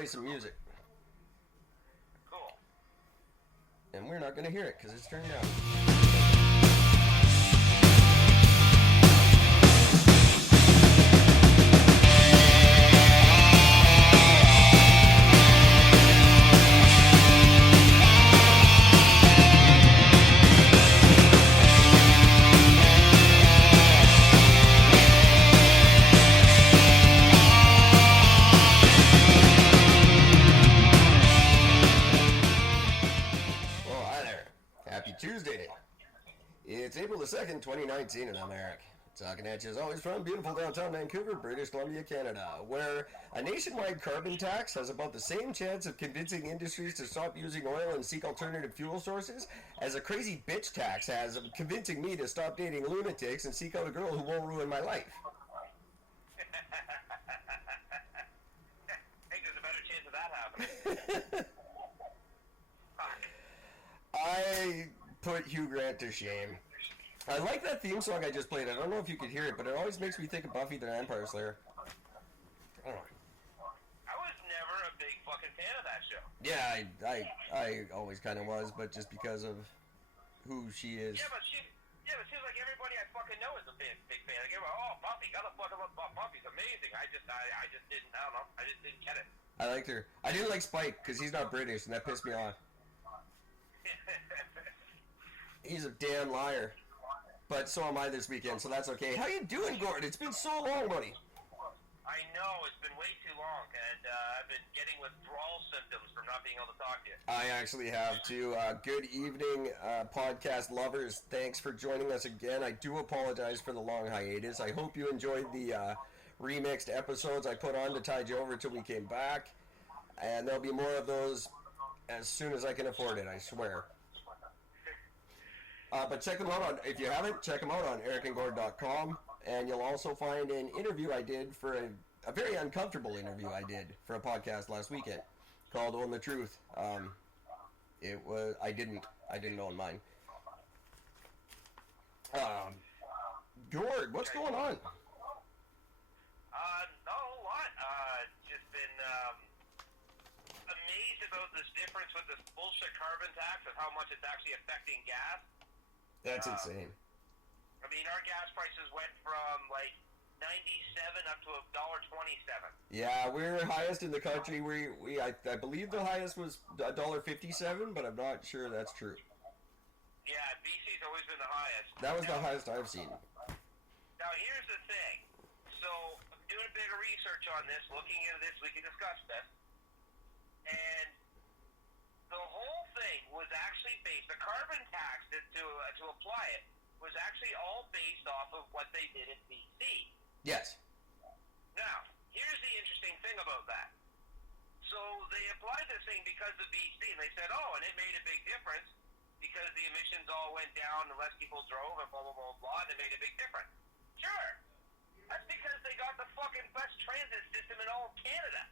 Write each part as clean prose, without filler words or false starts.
play some music. Cool. And we're not going to hear it because it's turned down. Tuesday. It's April the 2nd, 2019, and I'm Eric. Talking at you as always from beautiful downtown Vancouver, British Columbia, Canada, where a nationwide carbon tax has about the same chance of convincing industries to stop using oil and seek alternative fuel sources as a crazy bitch tax has of convincing me to stop dating lunatics and seek out a girl who won't ruin my life. I think there's a better chance of that happening. I put Hugh Grant to shame. I like that theme song I just played. I don't know if you could hear it, but it always makes me think of Buffy the Vampire Slayer. I don't know. I was never a big fucking fan of that show. Yeah, I always kind of was, but just because of who she is. Yeah, but seems like everybody I fucking know is a big fan. Like, oh, Buffy, gotta fucking love Buffy's amazing. I just didn't, I don't know, I just didn't get it. I liked her. I didn't like Spike because he's not British, and that pissed me off. He's a damn liar. But so am I this weekend, so that's okay. How you doing, Gordon? It's been so long, buddy. I know, it's been way too long, and I've been getting withdrawal symptoms from not being able to talk to you. I actually have, too. Good evening, podcast lovers. Thanks for joining us again. I do apologize for the long hiatus. I hope you enjoyed the remixed episodes I put on to tide you over till we came back. And there'll be more of those as soon as I can afford it, I swear. But check them out if you haven't, check them out on ericandgord.com, and you'll also find an interview I did for a very uncomfortable interview I did for a podcast last weekend called Own the Truth. It was, I didn't own mine. Gord, what's going on? Not a whole lot. Just been amazed about this difference with this bullshit carbon tax and how much it's actually affecting gas. That's insane. I mean, our gas prices went from like 97 up to $1.27. Yeah, we're highest in the country. I believe the highest was $1.57, but I'm not sure that's true. Yeah, BC's always been the highest. That was the highest I've seen. Now, here's the thing. So, I'm doing a bit of research on this, looking into this, we can discuss this. And the whole thing was actually based, the carbon tax to apply it was actually all based off of what they did in BC. Yes. Now, here's the interesting thing about that. So they applied this thing because of BC, and they said, oh, and it made a big difference because the emissions all went down and less people drove and blah, blah, blah, blah, and it made a big difference. Sure. That's because they got the fucking best transit system in all of Canada.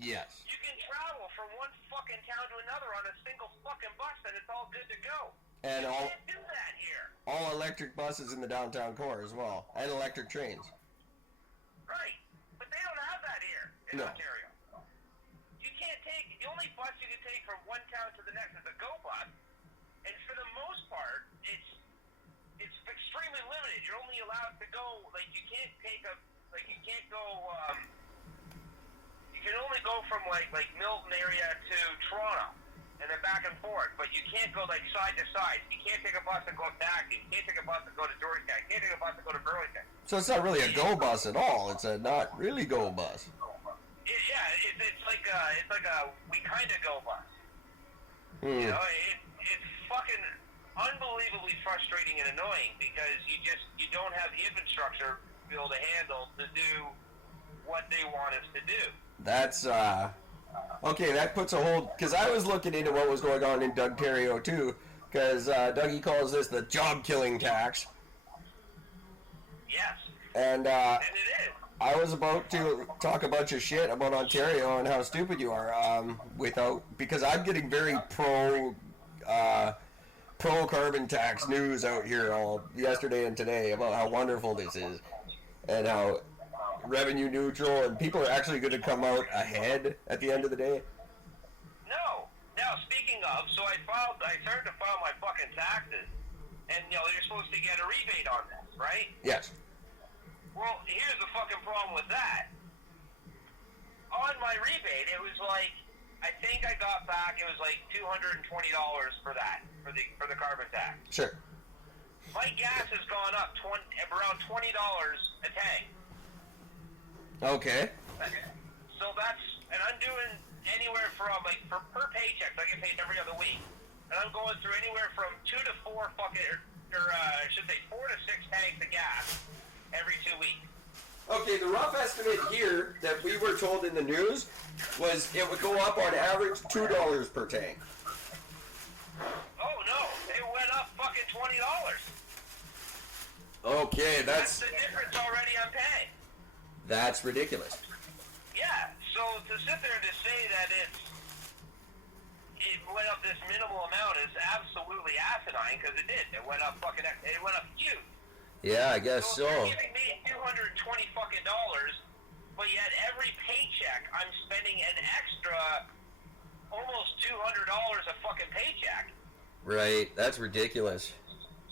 Yes. You can travel from one fucking town to another on a single fucking bus, and it's all good to go. And you can't do that here. All electric buses in the downtown core as well, and electric trains. Right, but they don't have that here in Ontario. You can't take, the only bus you can take from one town to the next is a GO bus, and for the most part, it's extremely limited. You're only allowed to go, like, you can't take you can't go, you can only go from, like Milton area to Toronto, and then back and forth, but you can't go, like, side to side. You can't take a bus and go back. You can't take a bus and go to Georgetown. You can't take a bus and go to Burlington. So it's not really a GO bus at all. It's a not really GO bus. Yeah, it's like a we kind of go bus. You know, it's fucking unbelievably frustrating and annoying because you don't have the infrastructure to be able to handle to do what they want us to do. That's okay. That puts a whole, because I was looking into what was going on in Ontario too, because Dougie calls this the job killing tax. Yes. And it is. I was about to talk a bunch of shit about Ontario and how stupid you are, because I'm getting very pro carbon tax news out here all yesterday and today about how wonderful this is and how revenue neutral and people are actually going to come out ahead at the end of the day? No. Now, speaking of, so I started to file my fucking taxes, and, you're supposed to get a rebate on this, right? Yes. Well, here's the fucking problem with that. On my rebate, it was like, I think I got back, it was like $220 for that, for the carbon tax. Sure. My gas has gone up around $20 a tank. Okay. So and I'm doing anywhere from, like, per paycheck, so I get paid every other week. And I'm going through anywhere from 2 to 4 fucking, I should say 4 to 6 tanks of gas every 2 weeks. Okay, the rough estimate here that we were told in the news was it would go up on average $2 per tank. Oh, no. It went up fucking $20. Okay, That's the difference already I'm paying. That's ridiculous. Yeah, so to sit there and to say that it went up this minimal amount is absolutely asinine, because it did. It went up huge. Yeah, I guess so. They're giving me $220 fucking dollars, but yet every paycheck I'm spending an extra almost $200 a fucking paycheck. Right, that's ridiculous.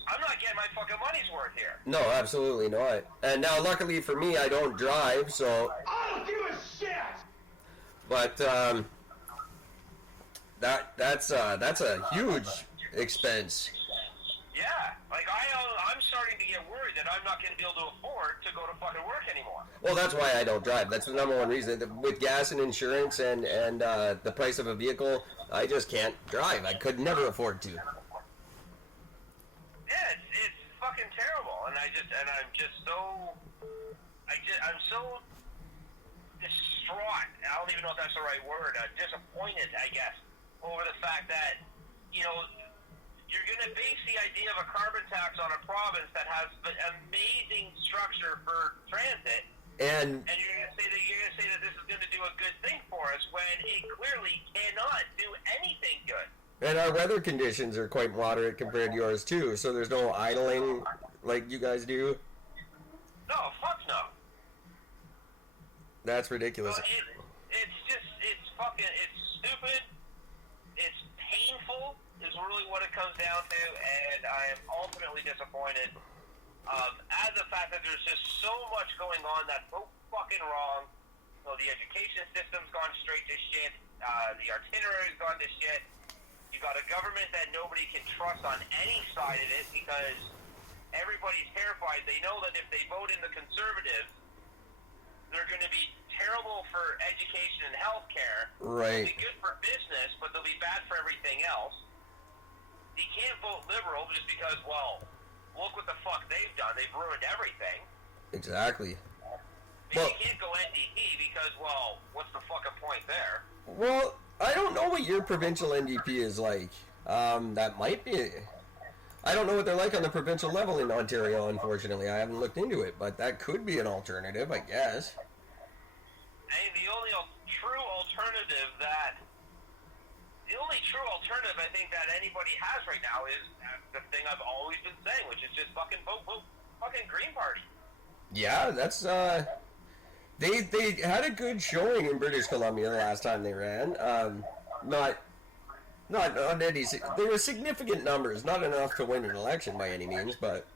I'm not getting my fucking money's worth here. No, absolutely not. And now, luckily for me, I don't drive, so. I don't give a shit. But that's a huge expense. Yeah, like I'm starting to get worried that I'm not going to be able to afford to go to fucking work anymore. Well, that's why I don't drive. That's the number one reason. With gas and insurance and the price of a vehicle, I just can't drive. I could never afford to. Yeah, it's fucking terrible, and I'm so distraught. I don't even know if that's the right word. Disappointed, I guess, over the fact that you're going to base the idea of a carbon tax on a province that has an amazing structure for transit, and you're going to say that this is going to do a good thing for us when it clearly cannot do anything good. And our weather conditions are quite moderate compared to yours too, so there's no idling like you guys do. No, fuck no. That's ridiculous. Well, it's stupid. It's painful is really what it comes down to, and I am ultimately disappointed at the fact that there's just so much going on that's so fucking wrong. So the education system's gone straight to shit. The itinerary's gone to shit. You got a government that nobody can trust on any side of it because everybody's terrified. They know that if they vote in the Conservatives, they're going to be terrible for education and healthcare. Right. They'll be good for business, but they'll be bad for everything else. You can't vote Liberal just because, well, look what the fuck they've done. They've ruined everything. Exactly. And you can't go NDP because, well, what's the fucking point there? Well, I don't know what your provincial NDP is like. That might be. I don't know what they're like on the provincial level in Ontario, unfortunately. I haven't looked into it, but that could be an alternative, I guess. I mean, the only true alternative I think that anybody has right now is the thing I've always been saying, which is just fucking vote fucking Green Party. Yeah, that's they had a good showing in British Columbia the last time they ran. Not any. There were significant numbers, not enough to win an election by any means, but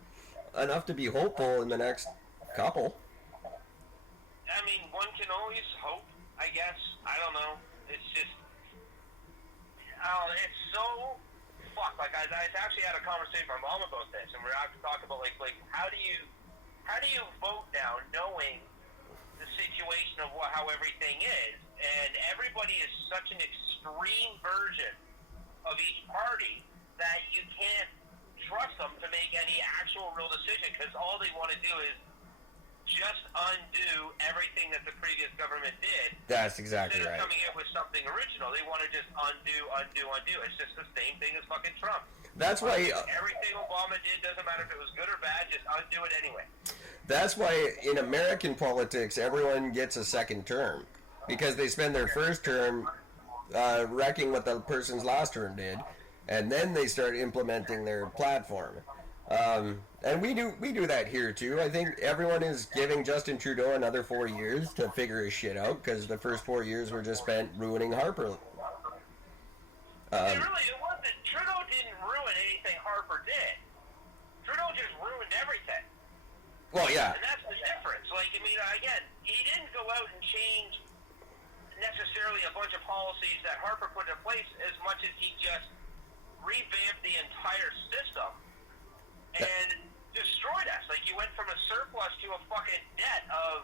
enough to be hopeful in the next couple. I mean, one can always hope, I guess. I don't know. It's just, it's so fuck. Like I actually had a conversation with my mom about this, and we're actually talking about like how do you vote now, knowing the situation of how everything is, and everybody is such an extreme version of each party that you can't trust them to make any actual real decision because all they want to do is just undo everything that the previous government did. That's exactly Instead right. of coming up with something original, they want to just undo. It's just the same thing as fucking Trump. That's why Everything Obama did, doesn't matter if it was good or bad, just undo it anyway. That's why in American politics everyone gets a second term because they spend their first term wrecking what the person's last term did, and then they start implementing their platform. And we do that here too. I think everyone is giving Justin Trudeau another 4 years to figure his shit out because the first 4 years were just spent ruining Harper. It wasn't. Trudeau didn't ruin anything Harper did. Trudeau just ruined everything. Well, yeah. And that's the difference. Like, I mean, again, he didn't go out and change necessarily a bunch of policies that Harper put in place as much as he just revamped the entire system and destroyed us. Like, you went from a surplus to a fucking debt of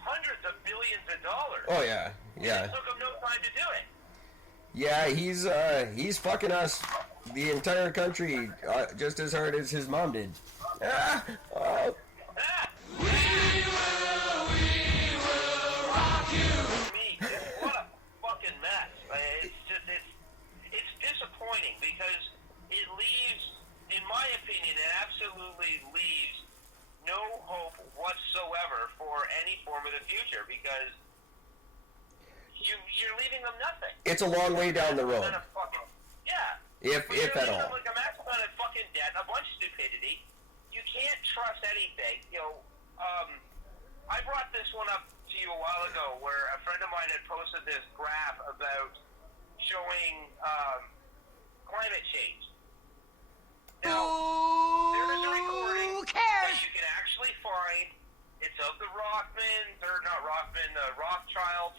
hundreds of billions of dollars. Oh, yeah. Yeah. It took him no time to do it. Yeah, he's fucking us, the entire country, just as hard as his mom did. Ah! Oh. Ah! What a fucking mess. It's disappointing because it leaves, in my opinion, it absolutely leaves no hope whatsoever for any form of the future because you're leaving them nothing. It's a long way down the road. Yeah. If at all. Like a massive amount of fucking debt, a bunch of stupidity. You can't trust anything. You know, I brought this one up to you a while ago where a friend of mine had posted this graph about showing climate change. Now, there is a recording that you can actually find. It's of the Rothschilds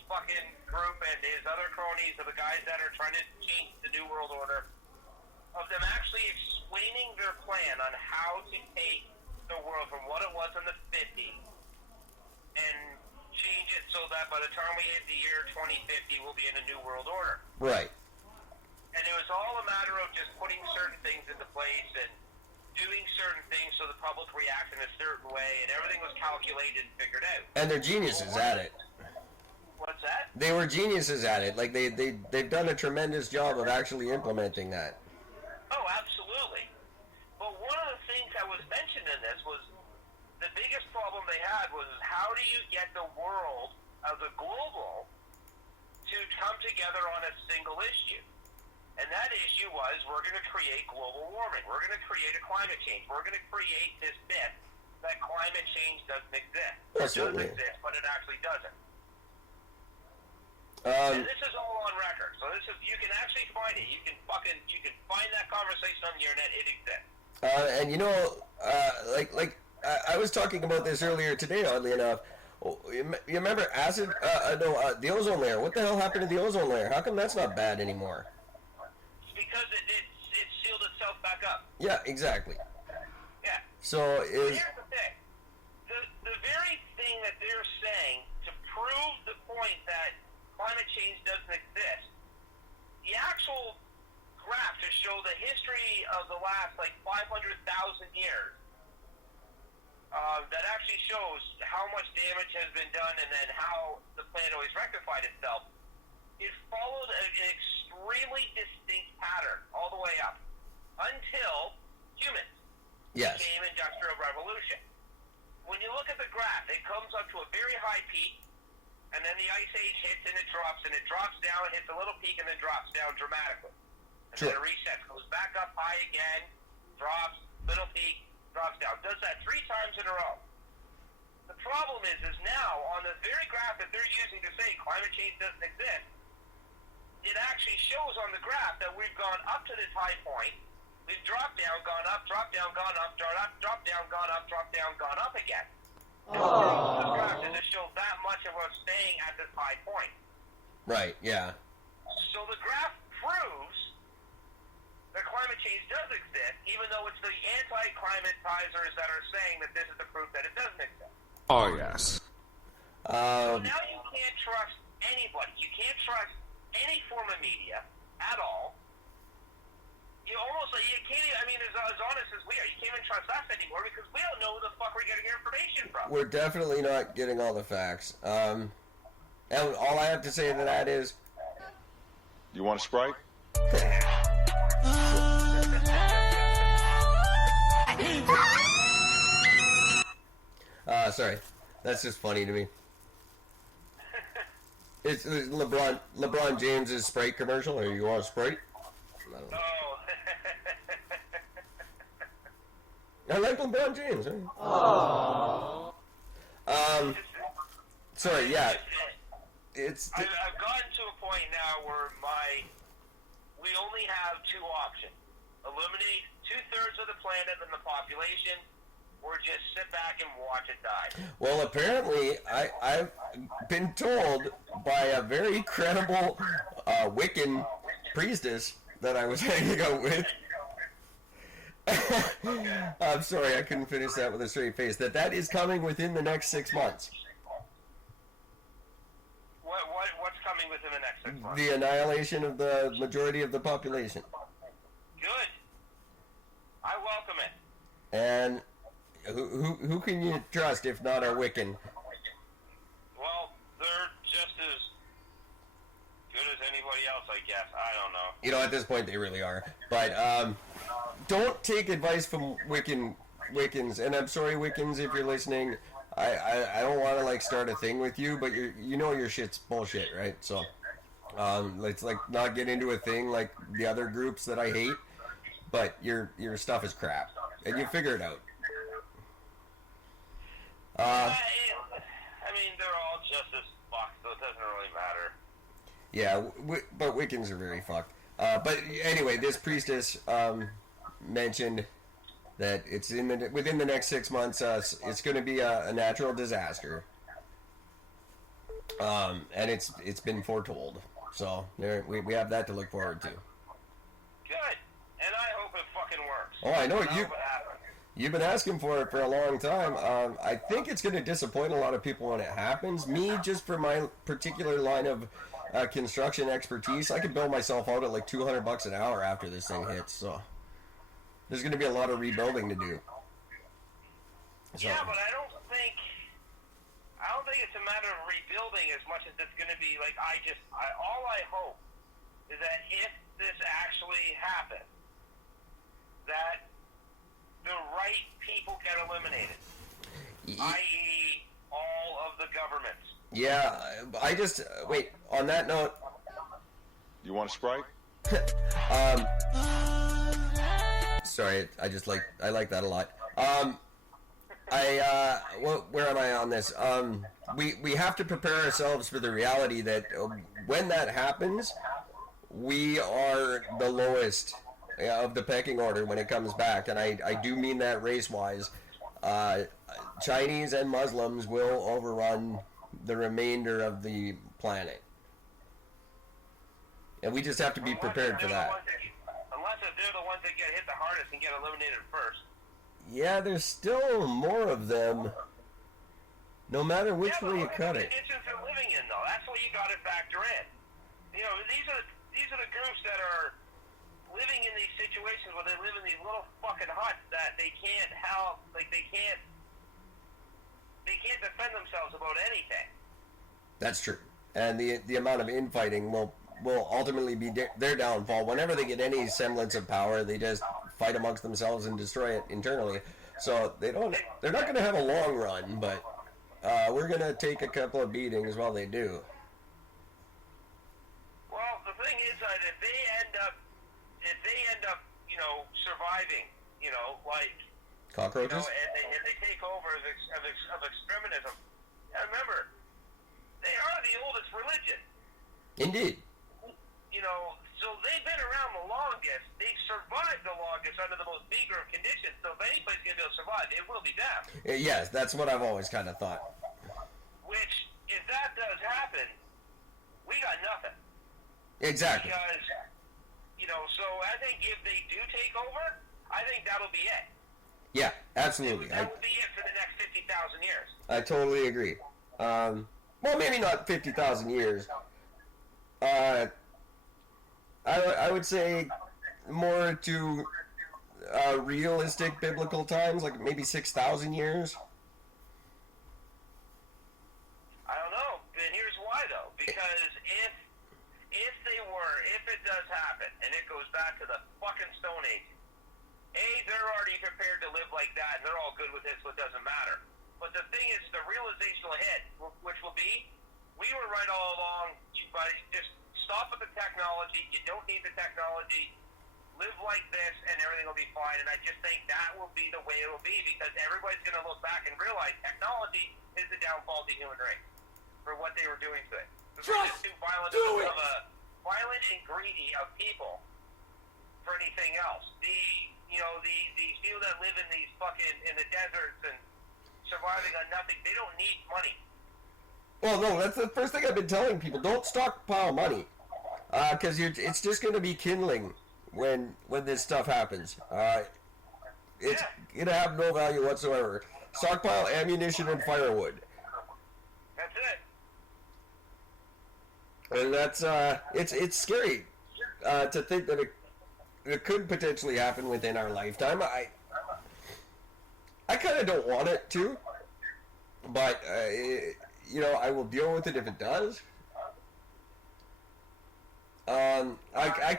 fucking group and his other cronies of the guys that are trying to change the New World Order, of them actually explaining their plan on how to take the world from what it was in the 50s and change it so that by the time we hit the year 2050, we'll be in a New World Order. Right. And it was all a matter of just putting certain things into place and doing certain things so the public react in a certain way, and everything was calculated and figured out. And they're geniuses at it. What's that? They were geniuses at it. Like, they've done a tremendous job of actually implementing that. Oh, absolutely. But one of the things that was mentioned in this was the biggest problem they had was how do you get the world as a global to come together on a single issue? And that issue was we're going to create global warming. We're going to create a climate change. We're going to create this myth that climate change doesn't exist. It does exist, but it actually doesn't. And this is all on record. So this is, you can actually find it. You can find that conversation on the internet. It exists. And you know, I was talking about this earlier today, oddly enough. You remember the ozone layer. What the hell happened to the ozone layer? How come that's not bad anymore? Because it sealed itself back up. Yeah, exactly. Yeah. So here's the thing. The very thing that they're saying to prove the point that climate change doesn't exist, the actual graph to show the history of the last 500,000 years, that actually shows how much damage has been done and then how the planet always rectified itself. It followed an extremely distinct pattern all the way up until humans became industrial revolution. When you look at the graph, it comes up to a very high peak, and then the ice age hits and it drops down, hits a little peak, and then drops down dramatically. And then it resets, goes back up high again, drops, little peak, drops down. Does that 3 times in a row. The problem is now, on the very graph that they're using to say climate change doesn't exist, it actually shows on the graph that we've gone up to this high point, we've dropped down, gone up, dropped down, gone up, dropped down, gone up, dropped down, gone up again. The graph doesn't show that much of us staying at this high point. Right, yeah. So the graph proves that climate change does exist, even though it's the anti-climatizers that are saying that this is the proof that it doesn't exist. Oh, yes. So now you can't trust anybody. You can't trust any form of media at all. You can't even, I mean, as honest as we are, you can't even trust us anymore because we don't know who the fuck we're getting our information from. We're definitely not getting all the facts. And all I have to say to that is... You want a Sprite? Sorry. That's just funny to me. It's LeBron James's Sprite commercial. Or you want a Sprite? I don't know. Oh. I like LeBron James. Sorry, yeah. It's I've gotten to a point now where we only have two options: eliminate 2/3 of the planet and the population, or just sit back and watch it die. well, apparently, I've been told by a very credible Wiccan priestess that I was hanging out with. I'm sorry, I couldn't finish that with a straight face. That is coming within the next 6 months. What's coming within the next 6 months? The annihilation of the majority of the population. Good. I welcome it. And who can you trust if not a Wiccan? Well, they're just as good as anybody else, I guess. I don't know. You know, at this point they really are. But don't take advice from Wiccans. And I'm sorry, Wiccans, if you're listening. I don't want to like start a thing with you, but you know your shit's bullshit, right? So let's like not get into a thing like the other groups that I hate. But your stuff is crap, and you figure it out. I mean, they're all just as fucked, so it doesn't really matter. Yeah, but Wiccans are very fucked. But anyway, this priestess mentioned that it's within the next 6 months. It's going to be a natural disaster, and it's been foretold. So we have that to look forward to. Good, and I hope it fucking works. Oh, I know it happens. You've been asking for it for a long time. I think it's going to disappoint a lot of people when it happens. Me, just for my particular line of construction expertise, I could bill myself out at like $200 an hour after this thing hits. So there's going to be a lot of rebuilding to do. So. Yeah, but I don't think it's a matter of rebuilding as much as it's going to be like all I hope is that if this actually happens, that the right people get eliminated, i.e. all of the governments. Yeah, I just wait. On that note, You want a Sprite? Sorry, I like that a lot. Where am I on this? We have to prepare ourselves for the reality that when that happens, we are the lowest of the pecking order when it comes back, and I do mean that race-wise. Chinese and Muslims will overrun the remainder of the planet, and we just have to be prepared for that. Unless they're the ones that get hit the hardest and get eliminated first. Yeah, there's still more of them, no matter which way you cut it. The conditions they're living in, though, that's what you got to factor in. You know, these are the groups that are living in these situations where they live in these little fucking huts that they can't help, like they can't defend themselves about anything. That's true, and the amount of infighting will ultimately be their downfall. Whenever they get any semblance of power, they just fight amongst themselves and destroy it internally. So they're not going to have a long run, but we're going to take a couple of beatings while they do. Well, the thing is that if they end up, you know, surviving, you know, like Cockroaches? you know, and they take over of extremism. Now remember, they are the oldest religion. Indeed. You know, so they've been around the longest. They've survived the longest under the most meager of conditions. So if anybody's going to be able to survive, it will be them. Yes, that's what I've always kind of thought. Which, if that does happen, we got nothing. Exactly. Because, you know, so I think if they do take over, I think that'll be it. Yeah, absolutely. That will be it for the next 50,000 years. I totally agree. Well, maybe not 50,000 years. I would say more to realistic biblical times, like maybe 6,000 years. I don't know. And here's why, though. Because if it does happen, and it goes back to the fucking Stone Age, they're already prepared to live like that, and they're all good with it, so it doesn't matter. But the thing is, the realization will hit, which will be, we were right all along, but just stop with the technology. You don't need the technology. live like this, and everything will be fine. And I just think that will be the way it will be, because everybody's going to look back and realize technology is the downfall of the human race for what they were doing to it. Just too violent violent and greedy of people for anything else. These people that live in these fucking in the deserts and surviving on nothing, they don't need money. Well, no, that's the first thing I've been telling people. Don't stockpile money, because it's just going to be kindling when this stuff happens. It's going to have no value whatsoever. Stockpile ammunition and firewood. That's it. And that's it's scary to think that it could potentially happen within our lifetime. I kind of don't want it to, but I will deal with it if it does. I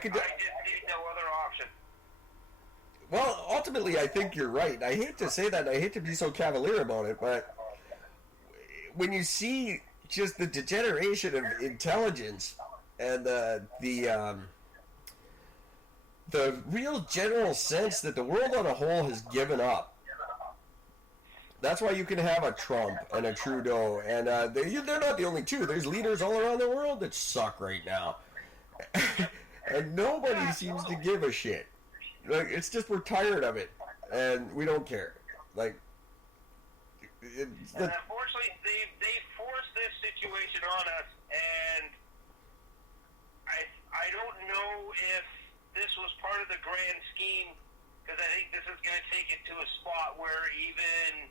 could. I just see no other option. Well, ultimately, I think you're right. I hate to say that. I hate to be so cavalier about it, but when you see just the degeneration of intelligence and the real general sense that the world on a whole has given up. That's why you can have a Trump and a Trudeau, and they're not the only two. There's leaders all around the world that suck right now. And nobody seems to give a shit. Like, it's just we're tired of it, and we don't care. Like, and unfortunately, they forced this situation on us, and I don't know if this was part of the grand scheme, because I think this is going to take it to a spot where even,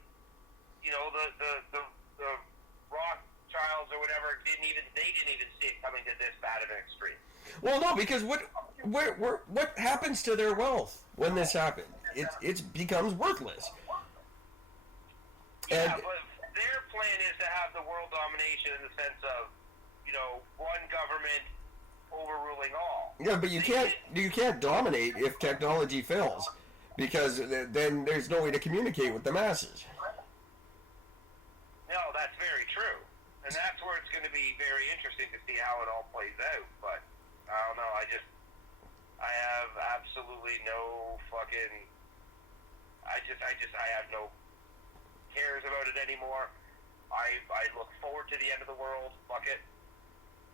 the Rothschilds or whatever they didn't even see it coming to this bad of an extreme. Well, no, because what happens to their wealth when this happens? It becomes worthless. Yeah, but their plan is to have the world domination in the sense of, one government overruling all. Yeah, but you can't dominate if technology fails, because then there's no way to communicate with the masses. No, that's very true, and that's where it's going to be very interesting to see how it all plays out. But I don't know. I have absolutely no fucking. I have no cares about it anymore. I look forward to the end of the world. Fuck it.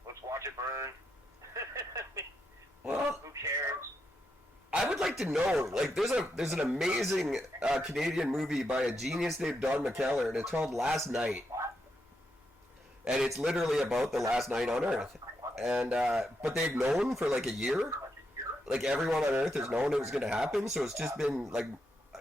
Let's watch it burn. Well, who cares? I would like to know. Like, there's an amazing Canadian movie by a genius named Don McKellar, and it's called Last Night, and it's literally about the last night on Earth. And but they've known for like a year. Like, everyone on Earth has known it was going to happen, so it's just been like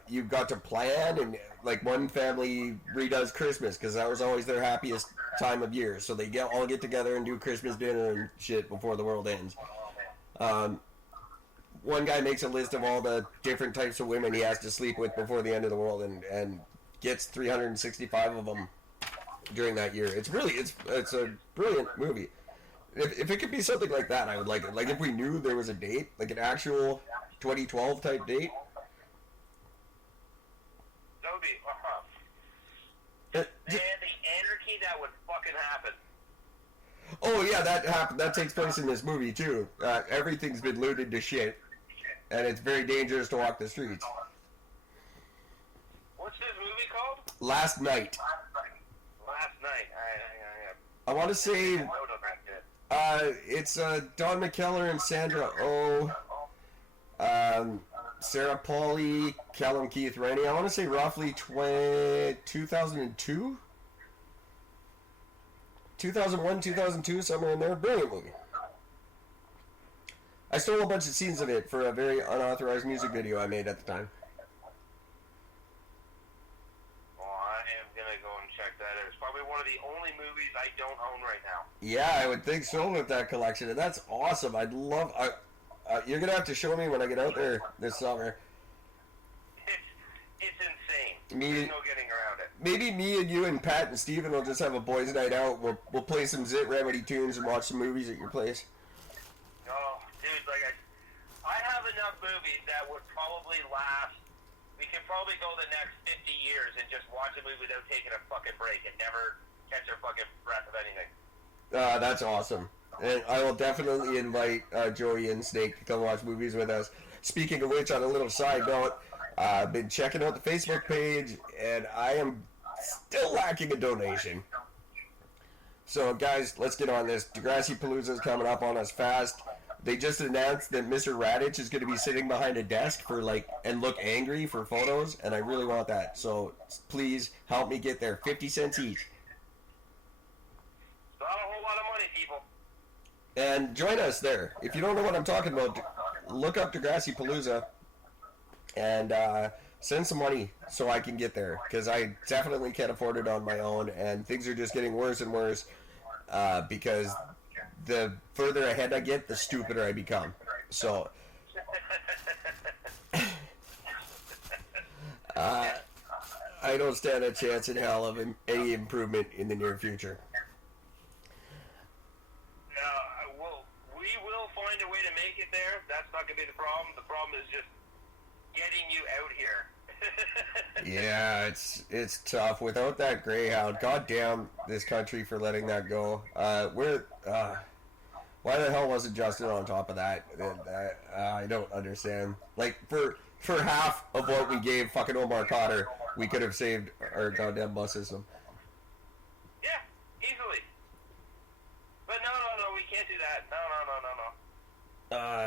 you've got to plan, and like one family redoes Christmas because that was always their happiest time of year, so they all get together and do Christmas dinner and shit before the world ends. One guy makes a list of all the different types of women he has to sleep with before the end of the world, and gets 365 of them during that year. It's a brilliant movie. If it could be something like that, I would like it. Like, if we knew there was a date, like an actual 2012 type date. That would be, man, the anarchy that would fucking happen. Oh yeah, that happened. That takes place in this movie too. Everything's been looted to shit, and it's very dangerous to walk the streets. What's this movie called? Last Night. Last Night. I want to say it's Don McKellar and Sandra Oh, Sarah Pauli, Callum Keith Rennie. I want to say roughly 2002? 2001, 2002, somewhere in there. Brilliant movie. I stole a bunch of scenes of it for a very unauthorized music video I made at the time. Well, I am going to go and check that out. It's probably one of the only movies I don't own right now. Yeah, I would think so with that collection, and that's awesome. I'd love... you're going to have to show me when I get out there this summer. It's insane. There's no getting around it. Maybe me and you and Pat and Steven will just have a boys' night out. We'll play some Zit Remedy tunes and watch some movies at your place. Oh, dude, like I have enough movies that would probably last. We could probably go the next 50 years and just watch a movie without taking a fucking break and never catch a fucking breath of anything. That's awesome. And I will definitely invite Joey and Snake to come watch movies with us. speaking of which, on a little side note, I've been checking out the Facebook page, and I am still lacking a donation. So, guys, let's get on this. Degrassi Palooza is coming up on us fast. They just announced that Mr. Radich is going to be sitting behind a desk for and look angry for photos, and I really want that. So please help me get there. 50 cents each. Not a whole lot of money, people. And join us there. If you don't know what I'm talking about, look up Degrassi Palooza and send some money so I can get there, because I definitely can't afford it on my own, and things are just getting worse and worse because the further ahead I get, the stupider I become. So, I don't stand a chance in hell of any improvement in the near future. We will find a way to make it there. That's not going to be the problem. The problem is just getting you out here. Yeah, it's tough without that Greyhound. God damn this country for letting that go. Why the hell wasn't Justin on top of that? I don't understand. For half of what we gave fucking Omar Cotter, we could have saved our goddamn bus system. Yeah, easily. But no, we can't do that. No.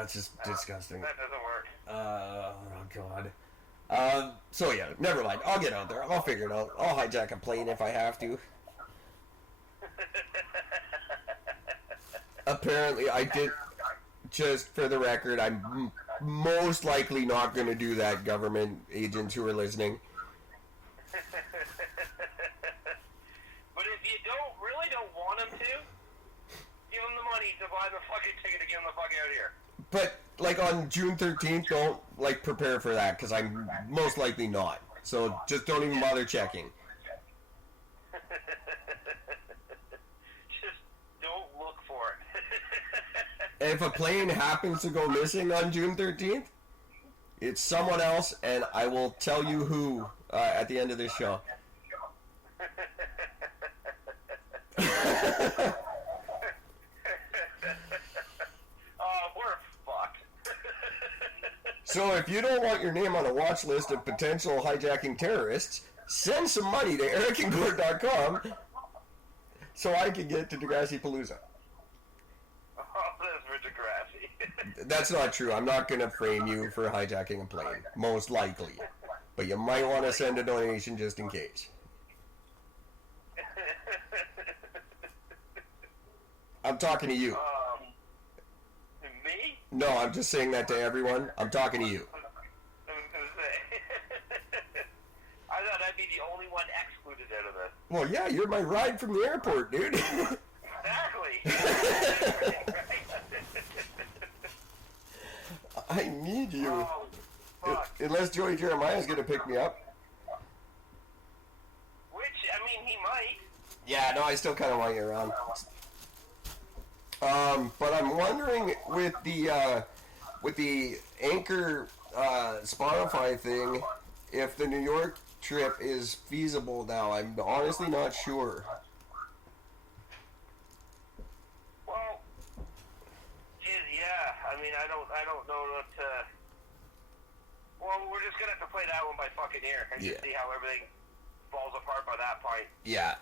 It's just disgusting. That doesn't work. Oh god. So yeah, never mind. I'll get out there. I'll figure it out. I'll hijack a plane if I have to. Apparently, I did. Just for the record, I'm most likely not going to do that, government agents who are listening. But if you really don't want them to, give them the money to buy the fucking ticket to get them the fuck out of here. But, on June 13th, don't, prepare for that, because I'm most likely not. So, just don't even bother checking. Just don't look for it. And if a plane happens to go missing on June 13th, it's someone else, and I will tell you who at the end of this show. We're fucked. So if you don't want your name on a watch list of potential hijacking terrorists, send some money to ericandgord.com so I can get to Degrassi Palooza. That's not true. I'm not going to frame you for hijacking a plane, most likely. But you might want to send a donation just in case. I'm talking to you. Me? No, I'm just saying that to everyone. I'm talking to you. I thought I'd be the only one excluded out of this. Well, yeah, you're my ride from the airport, dude. Exactly. I need you. Oh, fuck. Unless Joey Jeremiah's going to pick me up. Which, he might. Yeah, no, I still kind of want you around. But I'm wondering with the Anchor Spotify thing, if the New York trip is feasible now. I'm honestly not sure. Well, yeah. I don't know what to. Well, we're just gonna have to play that one by fucking ear and just see how everything falls apart by that point. Yeah,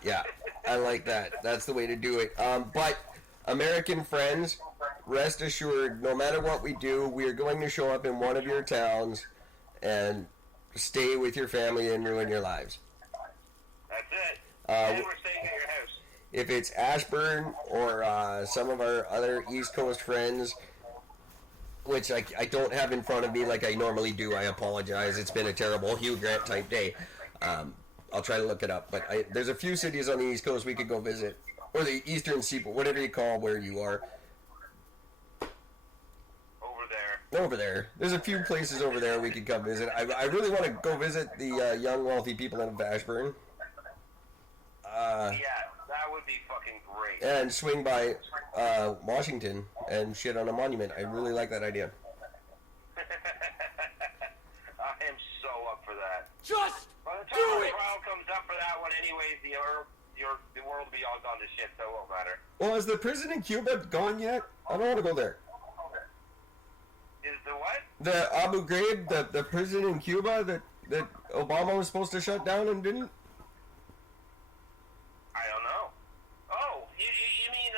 I like that. That's the way to do it. But American friends, rest assured, no matter what we do, we are going to show up in one of your towns and stay with your family and ruin your lives. That's it. And we're staying at your house. If it's Ashburn or some of our other East Coast friends, which I don't have in front of me like I normally do, I apologize. It's been a terrible Hugh Grant type day. I'll try to look it up. But there's a few cities on the East Coast we could go visit. Or the Eastern Seaboard, whatever you call where you are. Over there. There's a few places over there we could come visit. I really want to go visit the young, wealthy people in Ashburn. Yeah, that would be fucking great. And swing by Washington and shit on a monument. I really like that idea. I am so up for that. Just By the time the trial comes up for that one, anyways, the world will be all gone to shit, so it won't matter. Well, is the prison in Cuba gone yet? I don't want to go there. Is the what? The Abu Ghraib, the prison in Cuba that Obama was supposed to shut down and didn't? I don't know. Oh, you mean,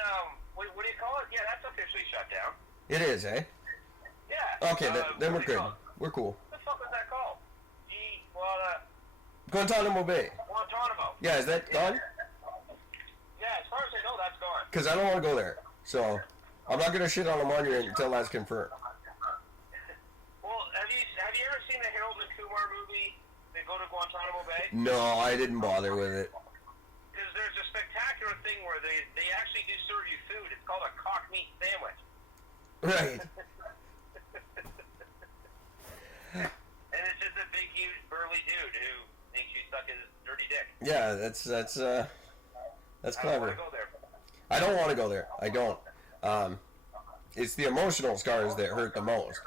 what do you call it? Yeah, that's officially shut down. It is, eh? Yeah. Okay, then we're good. We're cool. What the fuck was that called? Guantanamo Bay. Guantanamo. Yeah, is that gone? Yeah, as far as I know, that's gone. Because I don't want to go there. So, I'm not going to shit on a monument until that's confirmed. Well, have you ever seen the Harold and Kumar movie, They Go to Guantanamo Bay? No, I didn't bother with it. Because there's a spectacular thing where they actually do serve you food. It's called a cock meat sandwich. Right. And it's just a big, huge, burly dude who thinks you suck his dirty dick. Yeah, that's clever. I don't want to go there. I don't want to go there. I don't. It's the emotional scars that hurt the most.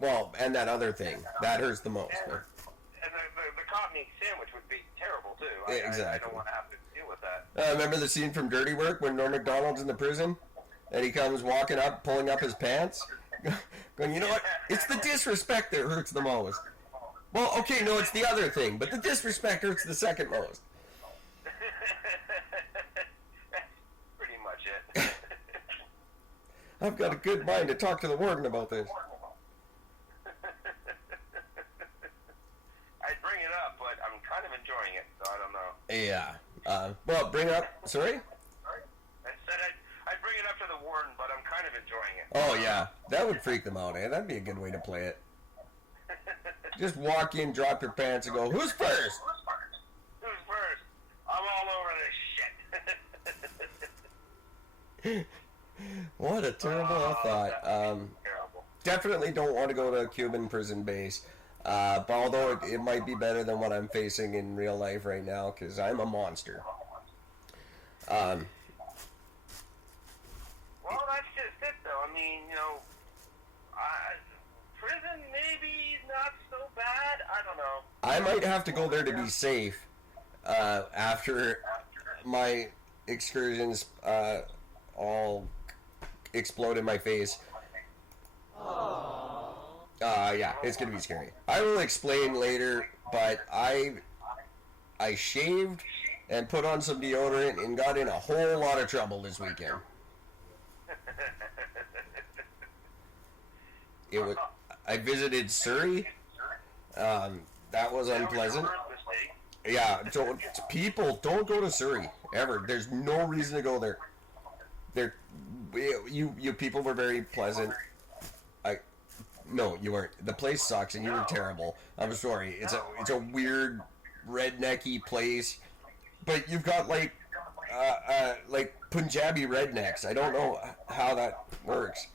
Well, and that other thing. That hurts the most. And the cock meat sandwich would be terrible, too. Exactly. I don't want to have to deal with that. Remember the scene from Dirty Work when Norm Macdonald's in the prison? And he comes walking up, pulling up his pants? Going, you know what? It's the disrespect that hurts the most. Well, okay, no, it's the other thing, but the disrespect hurts the second most. That's pretty much it. I've got a good mind to talk to the warden about this. I'd bring it up, but I'm kind of enjoying it, so I don't know. Yeah. Well, bring up... Sorry? I said I'd bring it up to the warden, but I'm kind of enjoying it. Oh, yeah. That would freak them out, eh? That'd be a good way to play it. Just walk in, drop your pants, and go, who's first? Who's first? I'm all over this shit. What a terrible thought. Terrible. Definitely don't want to go to a Cuban prison base. But although it might be better than what I'm facing in real life right now, because I'm a monster. Well, that's just it, though. I mean, prison maybe not so bad. I don't know. I might have to go there to be safe after my excursions all explode in my face. Yeah, it's gonna be scary. I will explain later, but I shaved and put on some deodorant and got in a whole lot of trouble this weekend. I visited Surrey. That was unpleasant. Yeah, people don't go to Surrey ever. There's no reason to go there. You people were very pleasant. No, you weren't. The place sucks, and you were terrible. I'm sorry. It's a weird rednecky place, but you've got like Punjabi rednecks. I don't know how that works.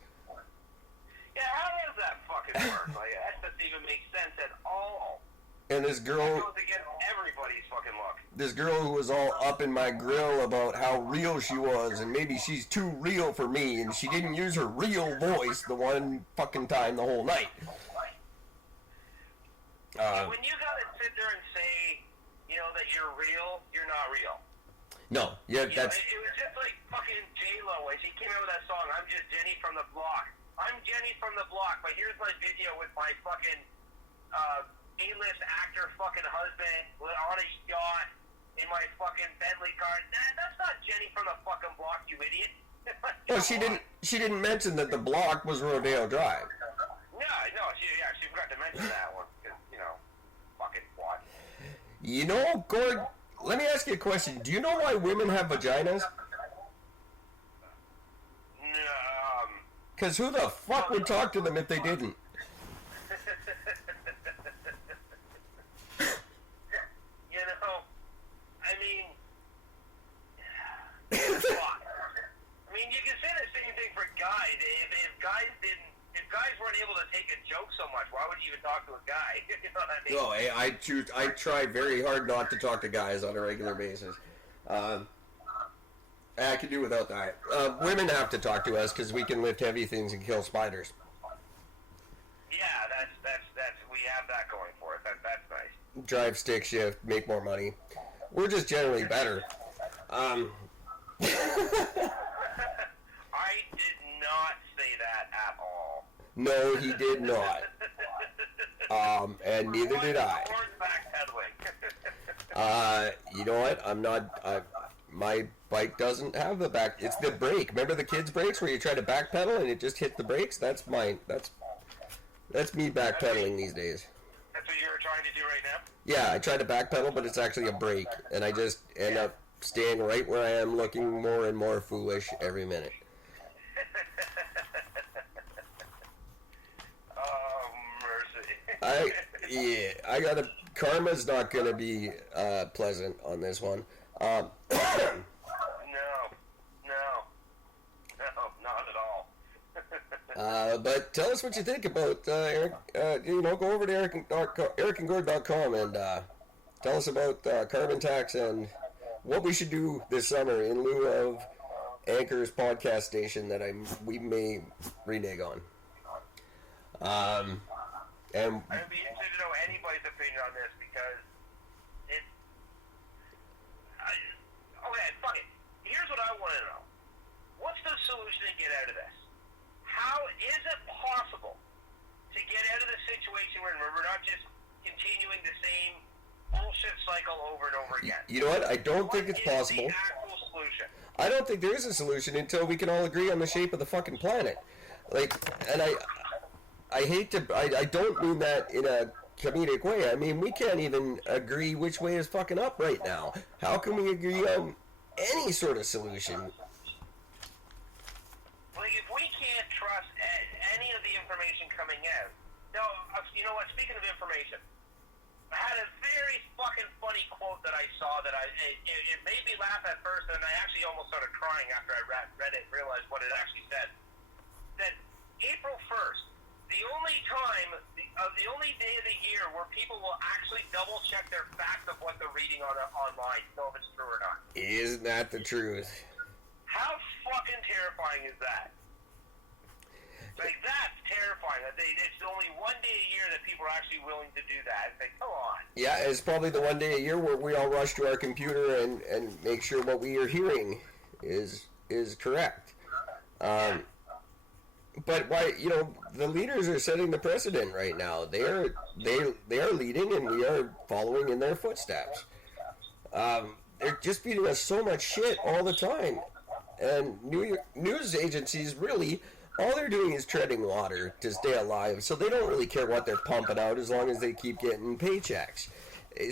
Yeah, how does that fucking work? Like, that doesn't even make sense at all. And this girl It goes against everybody's fucking look. This girl who was all up in my grill about how real she was, and maybe she's too real for me, and she didn't use her real voice the one fucking time the whole night. When you gotta sit there and say, that you're real, you're not real. No, yeah, that's... It was just like fucking J-Lo when she came out with that song, I'm just Jenny from the block. I'm Jenny from the block, but here's my video with my fucking A-list actor fucking husband on a yacht in my fucking Bentley car. That's not Jenny from the fucking block, you idiot. Well, she didn't mention that the block was Rodeo Drive. No, she forgot to mention that one, because, fucking what? Gord, let me ask you a question. Do you know why women have vaginas? Because who the fuck would talk to them if they didn't? You can say the same thing for guys. If guys weren't able to take a joke so much, why would you even talk to a guy? You know what I mean? No, I try very hard not to talk to guys on a regular basis. I could do without that. Women have to talk to us because we can lift heavy things and kill spiders. Yeah, that's we have that going for it. That's nice. Drive stick shift, make more money. We're just generally better. I did not say that at all. No, he did not. And neither did I. You know what? I'm not. My bike doesn't have the back. It's the brake. Remember the kids' brakes where you try to backpedal and it just hit the brakes? That's mine. That's me backpedaling these days. That's what you're trying to do right now? Yeah, I try to backpedal, but it's actually a brake, and I just end up staying right where I am, looking more and more foolish every minute. Oh, mercy. I gotta. Karma's not gonna be pleasant on this one. No, not at all. But tell us what you think about Eric. Go over to ericandgord.com and tell us about carbon tax and what we should do this summer in lieu of Anchor's podcast station that we may renege on. And I'd be interested to know anybody's opinion on this because okay, fuck it. Here's what I want to know. What's the solution to get out of this? How is it possible to get out of the situation where we're not just continuing the same bullshit cycle over and over again? You know what? I don't think it's possible. What's the actual solution? I don't think there is a solution until we can all agree on the shape of the fucking planet. And I hate to. I don't mean that in a comedic way. I mean, we can't even agree which way is fucking up right now. How can we agree on any sort of solution? Like, if we can't trust any of the information coming out. No, you know what? Speaking of information, I had a very fucking funny quote that I saw that it made me laugh at first, and I actually almost started crying after I read it and realized what it actually said. That April 1st, the only day of the year where people will actually double check their facts of what they're reading online to know if it's true or not. Isn't that the truth? How fucking terrifying is that? Like, that's terrifying. It's only one day a year that people are actually willing to do that. It's like, come on. Yeah, it's probably the one day a year where we all rush to our computer and make sure what we are hearing is correct. But why? The leaders are setting the precedent right now. They are leading, and we are following in their footsteps. They're just feeding us so much shit all the time, and news agencies really all they're doing is treading water to stay alive. So they don't really care what they're pumping out as long as they keep getting paychecks.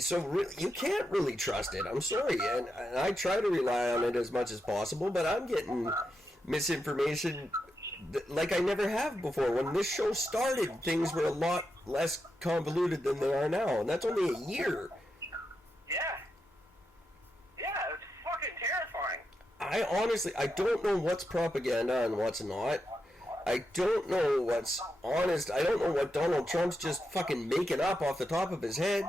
So really, you can't really trust it. I'm sorry, and I try to rely on it as much as possible, but I'm getting misinformation like I never have before. When this show started, things were a lot less convoluted than they are now, and that's only a year. Yeah, it's fucking terrifying. I don't know what's propaganda and what's not. I don't know what's honest. I don't know what Donald Trump's just fucking making up off the top of his head.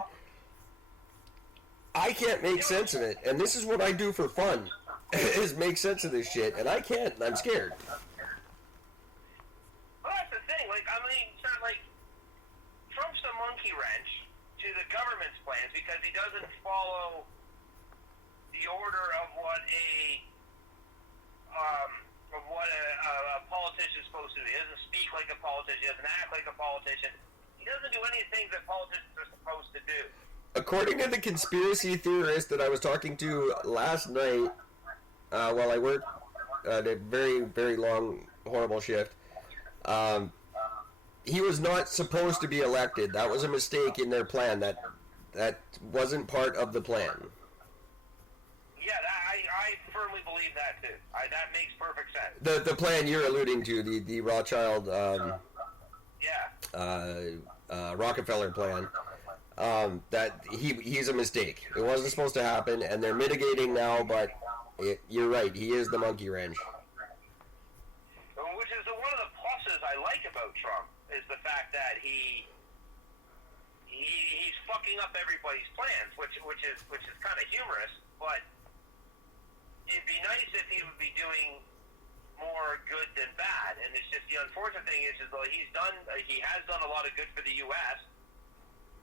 I can't make sense of it, and this is what I do for fun, is make sense of this shit, and I can't, and I'm scared. Well, that's the thing. Trump's a monkey wrench to the government's plans because he doesn't follow the order of what a politician is supposed to do. He doesn't speak like a politician. He doesn't act like a politician. He doesn't do any of the things that politicians are supposed to do. According to the conspiracy theorist that I was talking to last night, while I worked a very, very long, horrible shift, he was not supposed to be elected. That was a mistake in their plan. That wasn't part of the plan. Yeah, I firmly believe that too. That makes perfect sense. The plan you're alluding to, the Rothschild, Rockefeller plan, that he's a mistake. It wasn't supposed to happen, and they're mitigating now. But you're right. He is the monkey wrench. Which is one of the pluses I like about Trump is the fact that he's fucking up everybody's plans, which is kind of humorous, but it'd be nice if he would be doing more good than bad. And it's just the unfortunate thing is he has done a lot of good for the U.S.,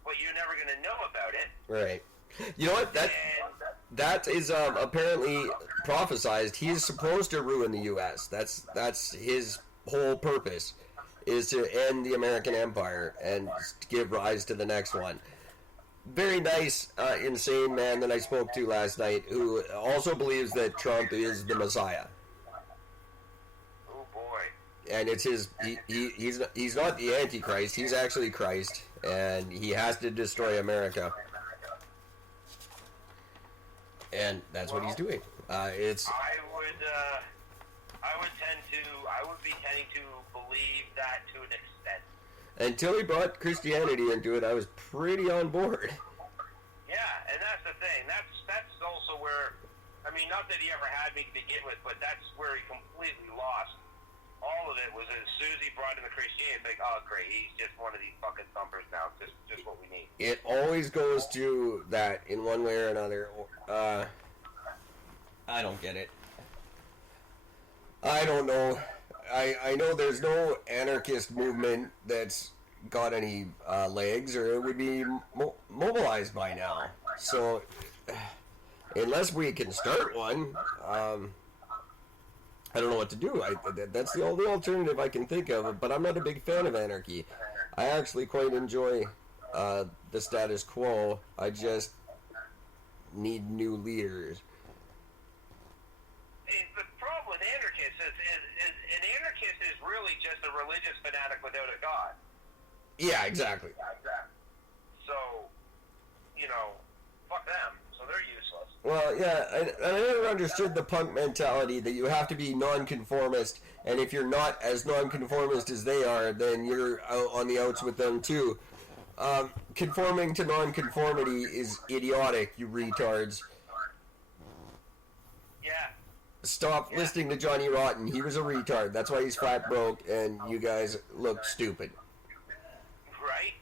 but you're never going to know about it. Right. You know what? That is apparently prophesized. He is supposed to ruin the U.S. That's his whole purpose, is to end the American empire and give rise to the next one. Very nice, insane man that I spoke to last night who also believes that Trump is the Messiah. Oh boy. And it's he's not the Antichrist, he's actually Christ, and he has to destroy America. And that's what he's doing. I would be tending to believe that to an extent. Until he brought Christianity into it, I was pretty on board. Yeah, and that's the thing. That's also where, I mean, not that he ever had me to begin with, but that's where he completely lost. All of it was as soon as he brought in the Christianity, it's like, oh great, he's just one of these fucking thumpers now. It's just what we need. It always goes to that in one way or another. I don't get it. I don't know. I know there's no anarchist movement that's got any legs, or it would be mobilized by now. So, unless we can start one, I don't know what to do. That's the only alternative I can think of, but I'm not a big fan of anarchy. I actually quite enjoy the status quo. I just need new leaders. The problem with anarchists is an anarchist is really just a religious fanatic without a god. Yeah, exactly. So, fuck them. So they're useless. Well, yeah, I never understood the punk mentality that you have to be nonconformist, and if you're not as nonconformist as they are, then you're out on the outs with them too. Conforming to nonconformity is idiotic, you retards. Yeah. Stop listening to Johnny Rotten. He was a retard. That's why he's flat broke, and you guys look stupid. Right?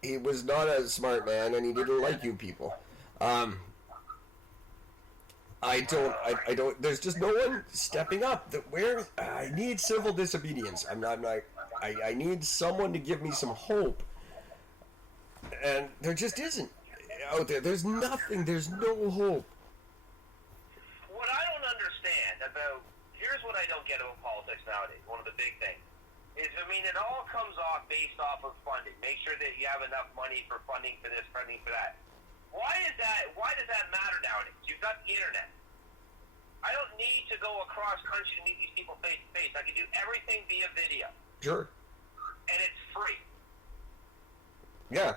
He was not a smart man, and he didn't like you people. I don't. There's just no one stepping up. I need civil disobedience. I need someone to give me some hope, and there just isn't out there. There's nothing. There's no hope. What I don't understand here's what I don't get about politics nowadays. One of the big things is, it all comes off based off of funding. Make sure that you have enough money for funding for this, funding for that. Why does that matter nowadays? You've got the internet. I don't need to go across country to meet these people face to face. I can do everything via video. Sure. And it's free. Yeah.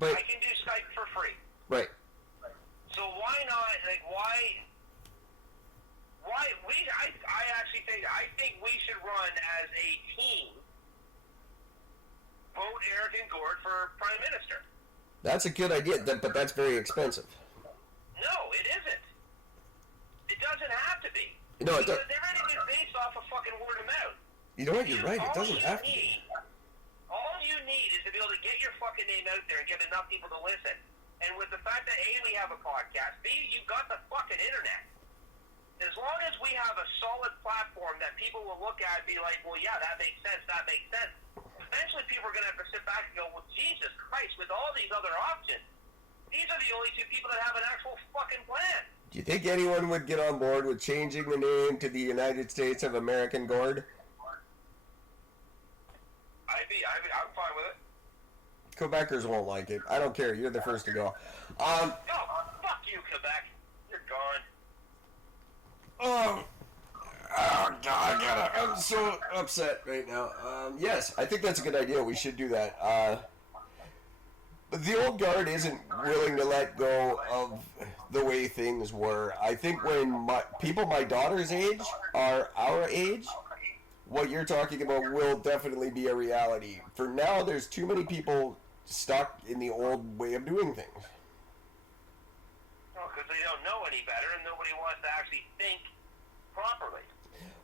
But I can do Skype for free. right. So why not? I think we should run as a team. Vote Eric and Gord for Prime Minister. That's a good idea, but that's very expensive. No, it isn't. It doesn't have to be. No, it doesn't. Because everything is based off of fucking word of mouth. You know what? You're right. It doesn't have to be. All you need is to be able to get your fucking name out there and get enough people to listen. And with the fact that A, we have a podcast, B, you've got the fucking internet. As long as we have a solid platform that people will look at and be like, well, yeah, that makes sense, eventually people are going to have to sit back and go, well, Jesus Christ, with all these other options, these are the only two people that have an actual fucking plan. Do you think anyone would get on board with changing the name to the United States of American Gord? I'm fine with it. Quebecers won't like it. I don't care. You're the first to go. No, fuck you, Quebec. You're gone. Oh God, I'm so upset right now. Yes, I think that's a good idea. We should do that. But the old guard isn't willing to let go of the way things were. I think when people my daughter's age are our age, what you're talking about will definitely be a reality. For now, there's too many people stuck in the old way of doing things. Well, because they don't know any better and nobody wants to actually think properly.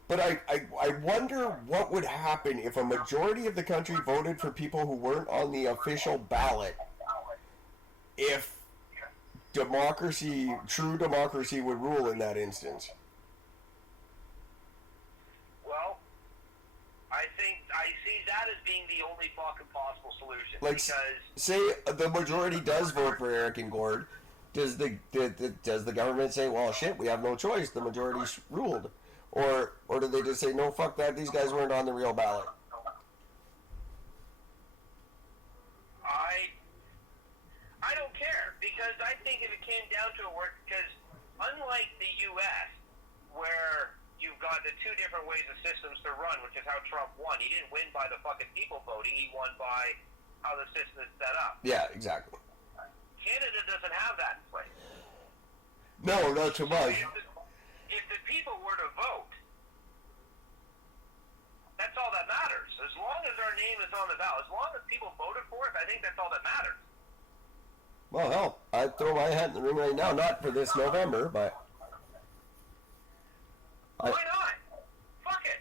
But I wonder what would happen if a majority of the country voted for people who weren't on the official ballot. If true democracy would rule in that instance. Well, I see that as being the only fucking possible solution. Like, because say the majority does vote for Eric and Gord, does the government say, well, shit, we have no choice, the majority's ruled? Or Or did they just say, no, fuck that, these guys weren't on the real ballot? I don't care, because I think if it came down to it, because unlike the U.S., where you've got the two different ways of systems to run, which is how Trump won. He didn't win by the fucking people voting. He won by how the system is set up. Yeah, exactly. Canada doesn't have that in place. No, not so much. If the people were to vote, that's all that matters. As long as our name is on the ballot, as long as people voted for us, I think that's all that matters. Well, hell, I'd throw my hat in the ring right now, not for this November, but... Why not? Fuck it.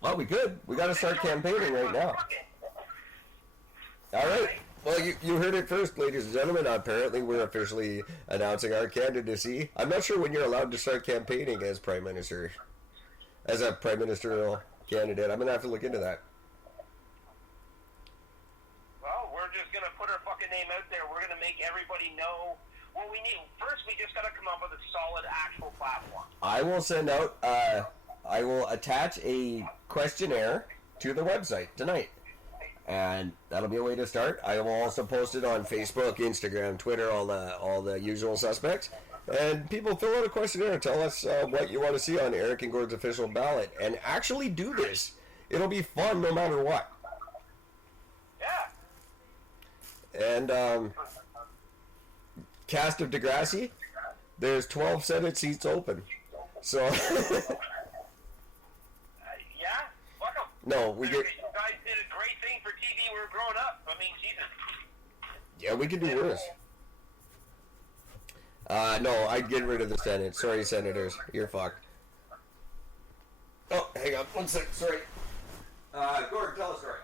Well, we could. We got to start campaigning right now. All right. Well, you heard it first, ladies and gentlemen. Apparently, we're officially announcing our candidacy. I'm not sure when you're allowed to start campaigning as Prime Minister, as a Prime Ministerial candidate. I'm going to have to look into that. Well, we're just going to put our fucking name out there. We're going to make everybody know what we need. First, we just got to come up with a solid, actual platform. I will send out, I will attach a questionnaire to the website tonight. And that'll be a way to start. I will also post it on Facebook, Instagram, Twitter, all the usual suspects. And people fill out a questionnaire. Tell us what you want to see on Eric and Gord's official ballot. And actually do this. It'll be fun no matter what. Yeah. And, cast of Degrassi, there's 12 Senate seats open. So... Yeah? Fuck 'em. No, we get... You guys did a great thing for TV when we were growing up. I mean, Jesus. Yeah, we could do worse. No, I'd get rid of the Senate. Sorry, Senators. You're fucked. Oh, hang on. 1 sec. Sorry. Gord, tell a story.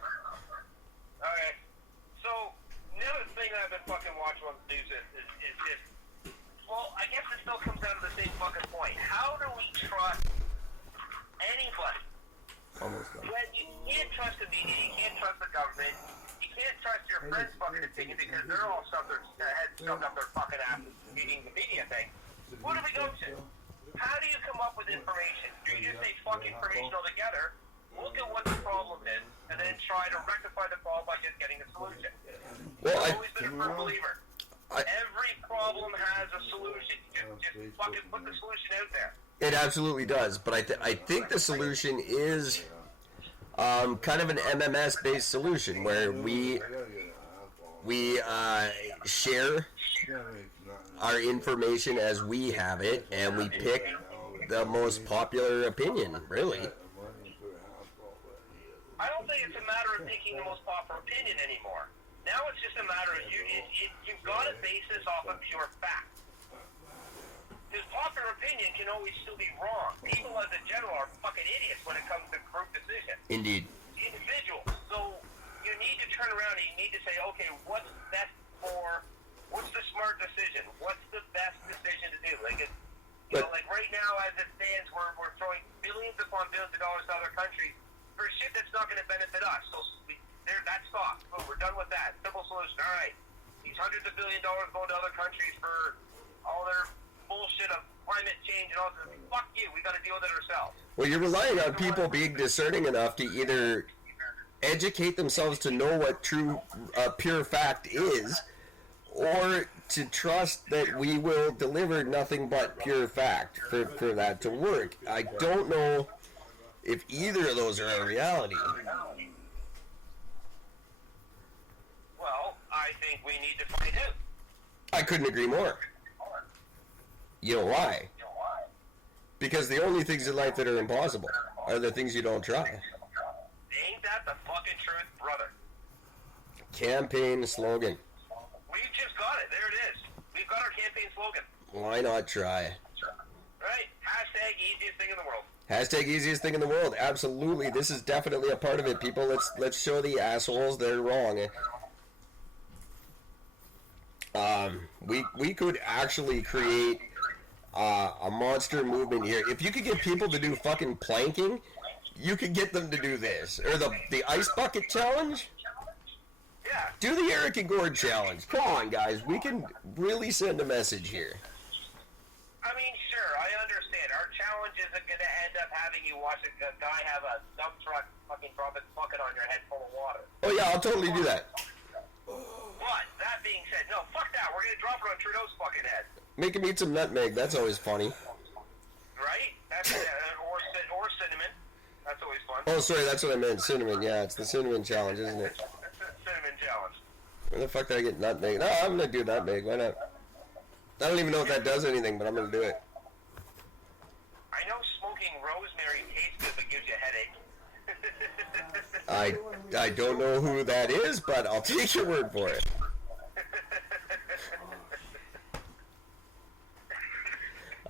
Okay. So, another thing I've been fucking watching on the news is just... Well, I guess it still comes down to the same fucking point. How do we trust anybody? Almost done. When you can't trust the media, you can't trust the government, you can't trust your friends' fucking opinion because they're all shoved their heads shoved up their fucking asses reading the media thing. Who do we go to? How do you come up with information? Do you just say fuck information altogether, look at what the problem is, and then try to rectify the problem by just getting a solution? Well, I've always been a firm believer. Every problem has a solution. Just fucking put the solution out there. It absolutely does, but I think the solution is kind of an MMS-based solution where we share our information as we have it, and we pick the most popular opinion, really. I don't think it's a matter of picking the most popular opinion anymore. Now it's just a matter of you've got to base this off of pure fact. Because popular opinion can always still be wrong. People as a general are fucking idiots when it comes to group decisions. Indeed. Individuals. So you need to turn around and you need to say, okay, what's best what's the smart decision? What's the best decision to do? Like, like right now as it stands, we're throwing billions upon billions of dollars to other countries for shit that's not going to benefit us. So that stops. Boom, we're done with that. Simple solution. All right. These hundreds of billion dollars going to other countries for all their bullshit of climate change and all this. Fuck you. We got to deal with it ourselves. Well, you're relying on people being discerning enough to either educate themselves to know what true, pure fact is, or to trust that we will deliver nothing but pure fact for that to work. I don't know if either of those are a reality. Well, I think we need to find out. I couldn't agree more. You know why? Because the only things in life that are impossible are the things you don't try. Ain't that the fucking truth, brother? Campaign slogan. We've just got it. There it is. We've got our campaign slogan. Why not try? Right. Hashtag easiest thing in the world. Hashtag easiest thing in the world. Absolutely. This is definitely a part of it, people. Let's show the assholes they're wrong. We could actually create a monster movement here. If you could get people to do fucking planking, you could get them to do this. Or the ice bucket challenge. Yeah. Do the Eric and Gord challenge. Come on, guys. We can really send a message here. I mean, sure, I understand. Our challenge isn't going to end up having you watch a guy have a dump truck fucking drop its bucket on your head full of water. Oh yeah, I'll totally do that. But, that being said, no, fuck that. We're going to drop it on Trudeau's fucking head. Make him eat some nutmeg. That's always funny. Right? That's, or cinnamon. That's always fun. Oh, sorry, that's what I meant. Cinnamon. Yeah, it's the cinnamon challenge, isn't it? Cinnamon challenge. Where the fuck did I get nutmeg? No, I'm gonna do nutmeg. Why not? I don't even know if that does anything, but I'm gonna do it. I know smoking rosemary tastes good but gives you a headache. I don't know who that is, but I'll take your word for it.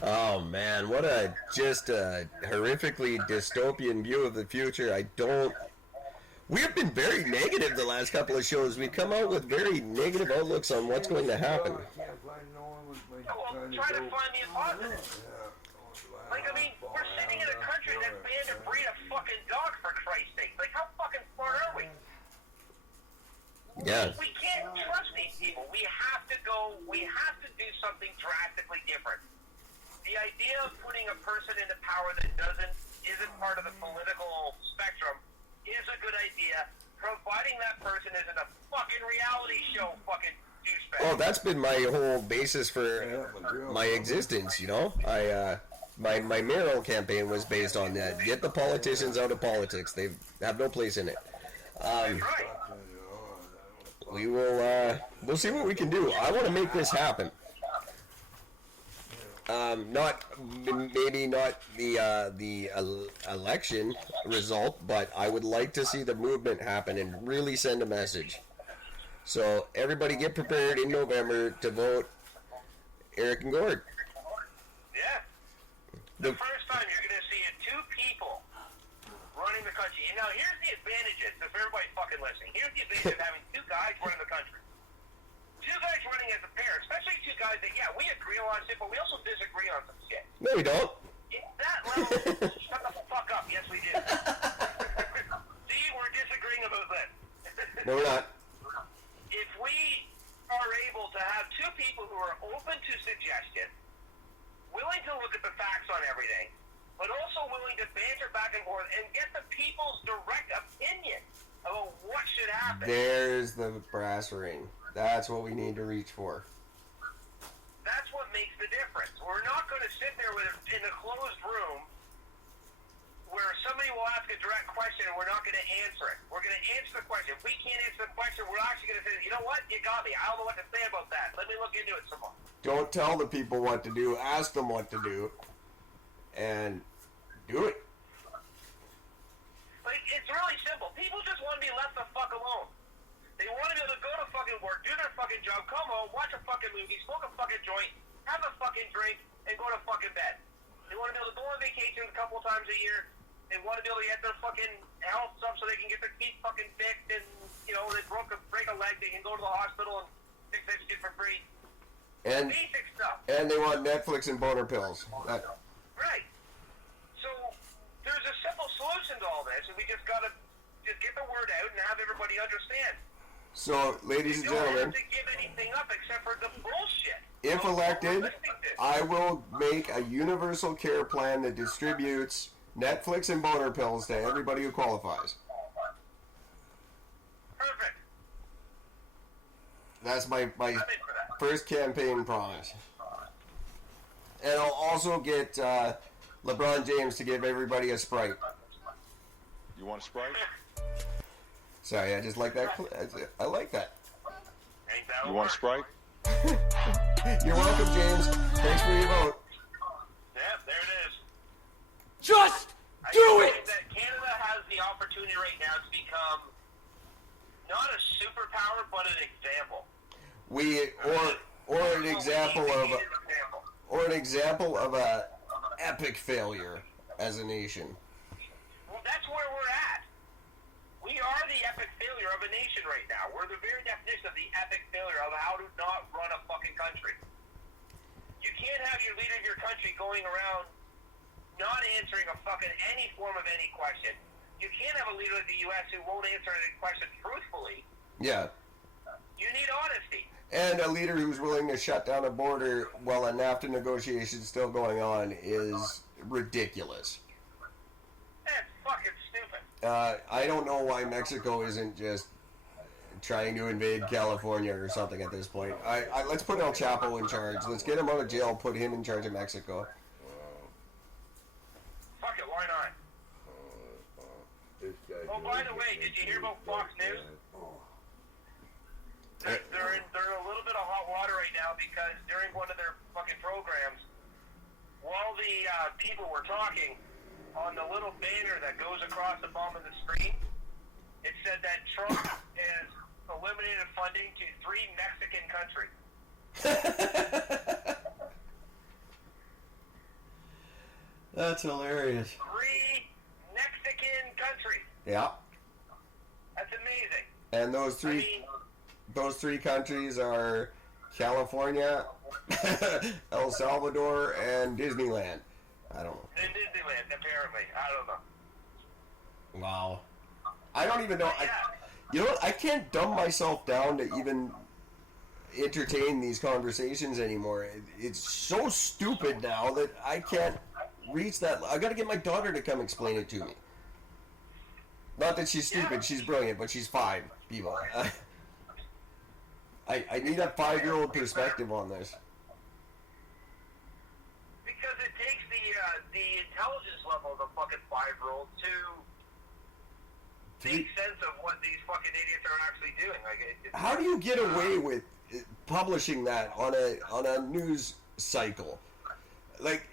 Oh man, what a just a horrifically dystopian view of the future. We've been very negative the last couple of shows. We've come out with very negative outlooks on what's going to happen. Well, try to find me a positive. Like, I mean, we're sitting in a country that banned a breed of fucking dog, for Christ's sake. Like, how fucking smart are we? Yeah. We can't trust these people. We have to do something drastically different. The idea of putting a person into power that isn't part of the political spectrum is a good idea, providing that person isn't a fucking reality show fucking douchebag. Oh, that's been my whole basis for my existence, you know? My mayoral campaign was based on that. Get the politicians out of politics. They have no place in it. That's right. We'll see what we can do. I want to make this happen. Maybe not the election result, but I would like to see the movement happen and really send a message. So everybody get prepared in November to vote Eric and Gord. Yeah. The first time you're going to see two people running the country. And now here's the advantages, if everybody fucking listening. Here's the advantage of having two guys running the country. Two guys running as a pair, especially two guys that, yeah, we agree on shit, but we also disagree on some shit. No, we don't. It's that level. Shut the fuck up. Yes, we do. See, we're disagreeing about this. No, we're not. If we are able to have two people who are open to suggestion, willing to look at the facts on everything, but also willing to banter back and forth and get the people's direct opinion about what should happen. There's the brass ring. That's what we need to reach for. That's what makes the difference. We're not going to sit there in a closed room where somebody will ask a direct question and we're not going to answer it. We're going to answer the question. If we can't answer the question, we're actually going to say, you know what? You got me. I don't know what to say about that. Let me look into it some more. Don't tell the people what to do. Ask them what to do. And do it. Like, it's really simple. People just want to be left the fuck alone. They want to be able to go to fucking work, do their fucking job, come home, watch a fucking movie, smoke a fucking joint, have a fucking drink, and go to fucking bed. They want to be able to go on vacation a couple times a year. They want to be able to get their fucking health stuff so they can get their teeth fucking fixed, and, you know, they break a leg, they can go to the hospital and fix that shit for free. And basic stuff. And they want Netflix and boner pills. Right. So, there's a simple solution to all this, and we just got to just get the word out and have everybody understand. So, ladies and gentlemen, don't have to give anything up except for the bullshit. If elected, I will make a universal care plan that distributes Netflix and boner pills to everybody who qualifies. Perfect. That's my first campaign promise. And I'll also get LeBron James to give everybody a Sprite. You want a Sprite? Sorry, I just like that. I like that. Ain't that You want a Sprite? You're welcome, James. Thanks for your vote. Yep, there it is. Just I do think it! that Canada has the opportunity right now to become not a superpower, but an example. Or an example of a epic failure as a nation. Well, that's where we're at. We are the epic failure of a nation right now. We're the very definition of the epic failure of how to not run a fucking country. You can't have your leader of your country going around not answering a fucking any form of any question. You can't have a leader of the U.S. who won't answer any question truthfully. Yeah. You need honesty. And a leader who's willing to shut down a border while a NAFTA negotiation is still going on is ridiculous. I don't know why Mexico isn't just trying to invade California or something at this point. Let's put El Chapo in charge. Let's get him out of jail. Put him in charge of Mexico. Fuck it, why not? Oh, by the way, did you hear about Fox News? They're in a little bit of hot water right now because during one of their fucking programs, while the people were talking, on the little banner that goes across the bottom of the screen, it said that Trump has eliminated funding to 3 Mexican countries. That's hilarious. 3 Mexican countries. Yeah. That's amazing. And those three countries are California, El Salvador, and Disneyland. I don't know. In Disneyland, apparently. I don't know. Wow. I don't even know. You know what? I can't dumb myself down to even entertain these conversations anymore. It's so stupid now that I can't reach that. I got to get my daughter to come explain it to me. Not that she's stupid. She's brilliant, but she's 5, people. I need a 5-year-old perspective on this. Because it takes the intelligence level of a fucking 5-year-old to make sense of what these fucking idiots are actually doing. How do you get away with publishing that on a news cycle? Like,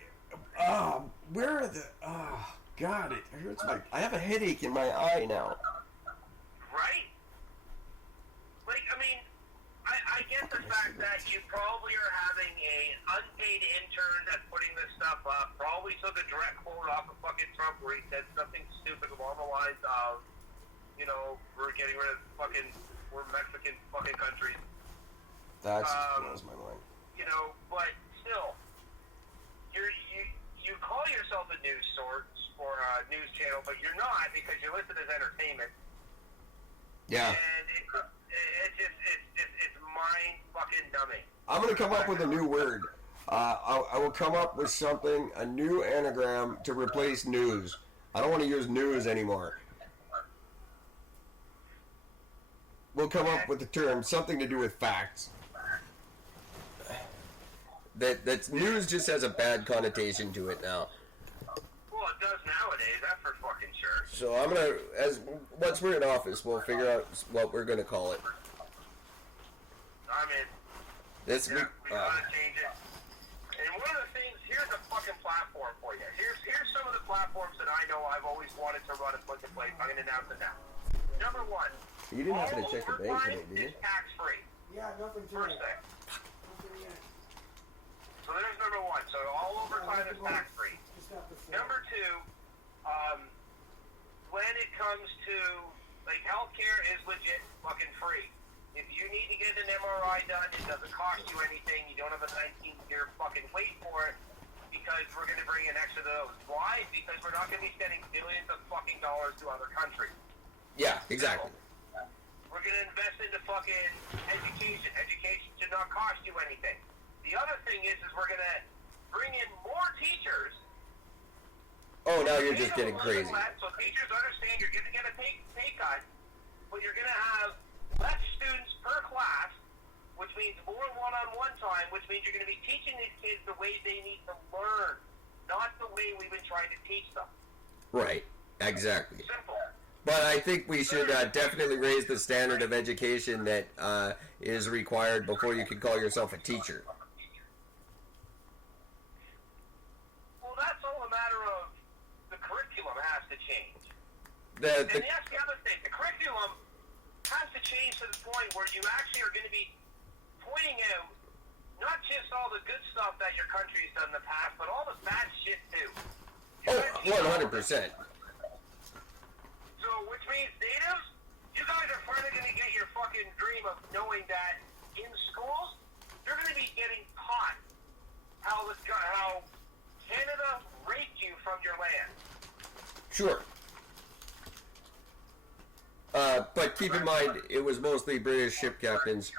where are the? God, it hurts I have a headache in my eye now. Right? Like, I mean, I get the fact that you probably are having a unpaid intern that's putting this stuff up. Probably took a direct quote off of fucking Trump where he said something stupid along the lines of, you know, we're getting rid of we're Mexican fucking countries. That blows my mind. You know, but still, you call yourself a news source or a news channel, but you're not because you're listed as entertainment. Yeah. And it's mind fucking numbing. I'm gonna come up with a new word. I will come up with something, a new anagram to replace news. I don't want to use news anymore. We'll come up with the term, something to do with facts. That's news just has a bad connotation to it now. Well, it does nowadays, that's for fucking sure. So I'm gonna, once we're in office, we'll figure out what we're gonna call it. I mean, we gotta change it. And one of the things, here's a fucking platform for you. Here's some of the platforms that I know I've always wanted to run and put in place. I'm gonna announce it now. Number 1. You didn't happen to check the bank today, did you? Is tax-free. Yeah, nothing to First thing. So there's number 1. So all overtime is tax-free. Number 2, when it comes to, like, healthcare is legit fucking free. If you need to get an MRI done, it doesn't cost you anything. You don't have a 19-year fucking wait for it because we're going to bring in extra of those. Why? Because we're not going to be sending billions of fucking dollars to other countries. Yeah, exactly. We're going to invest into fucking education. Education should not cost you anything. The other thing is we're going to bring in more teachers. Oh, now you're just getting crazy. So teachers understand you're going to get a pay cut, but you're going to have less students per class, which means more one-on-one time, which means you're going to be teaching these kids the way they need to learn, not the way we've been trying to teach them. Right, exactly. Simple. But I think we should definitely raise the standard of education that is required before you can call yourself a teacher. Well, that's all a matter of the curriculum has to change. And that's the other thing. The curriculum has to change to the point where you actually are going to be pointing out not just all the good stuff that your country's done in the past, but all the bad shit too. Oh, 100%. So, which means natives, you guys are finally going to get your fucking dream of knowing that in schools, you're going to be getting taught how Canada raped you from your land. Sure. But keep in mind, it was mostly British ship captains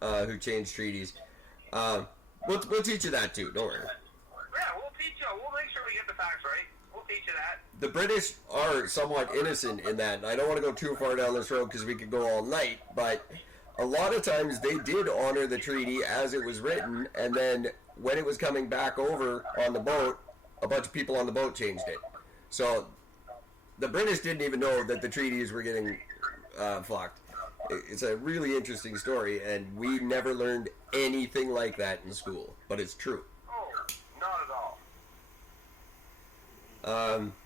who changed treaties. We'll teach you that too, don't worry. Yeah, we'll teach you. We'll make sure we get the facts right. We'll teach teach you that. The British are somewhat innocent in that, and I don't want to go too far down this road because we could go all night, but a lot of times they did honor the treaty as it was written, and then when it was coming back over on the boat, a bunch of people on the boat changed it. So the British didn't even know that the treaties were getting fucked. It's a really interesting story, and we never learned anything like that in school, but it's true. Oh, not at all.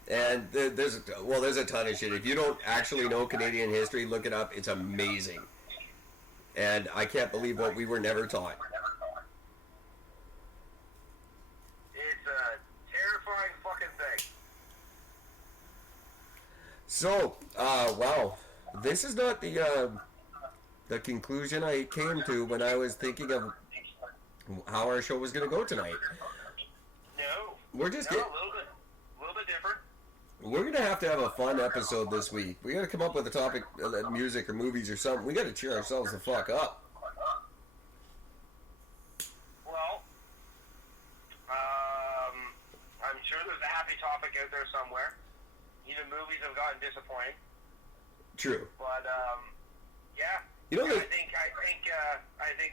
And there's a ton of shit. If you don't actually know Canadian history, look it up. It's amazing. And I can't believe what we were never taught. It's a terrifying fucking thing. So, wow. This is not the conclusion I came to when I was thinking of how our show was going to go tonight. No. We're just No, getting... a little bit different. We're going to have a fun episode this week. We got to come up with a topic, music or movies or something. We got to cheer ourselves the fuck up. Well, I'm sure there's a happy topic out there somewhere. Even movies have gotten disappointing. True. But, yeah. You know, I think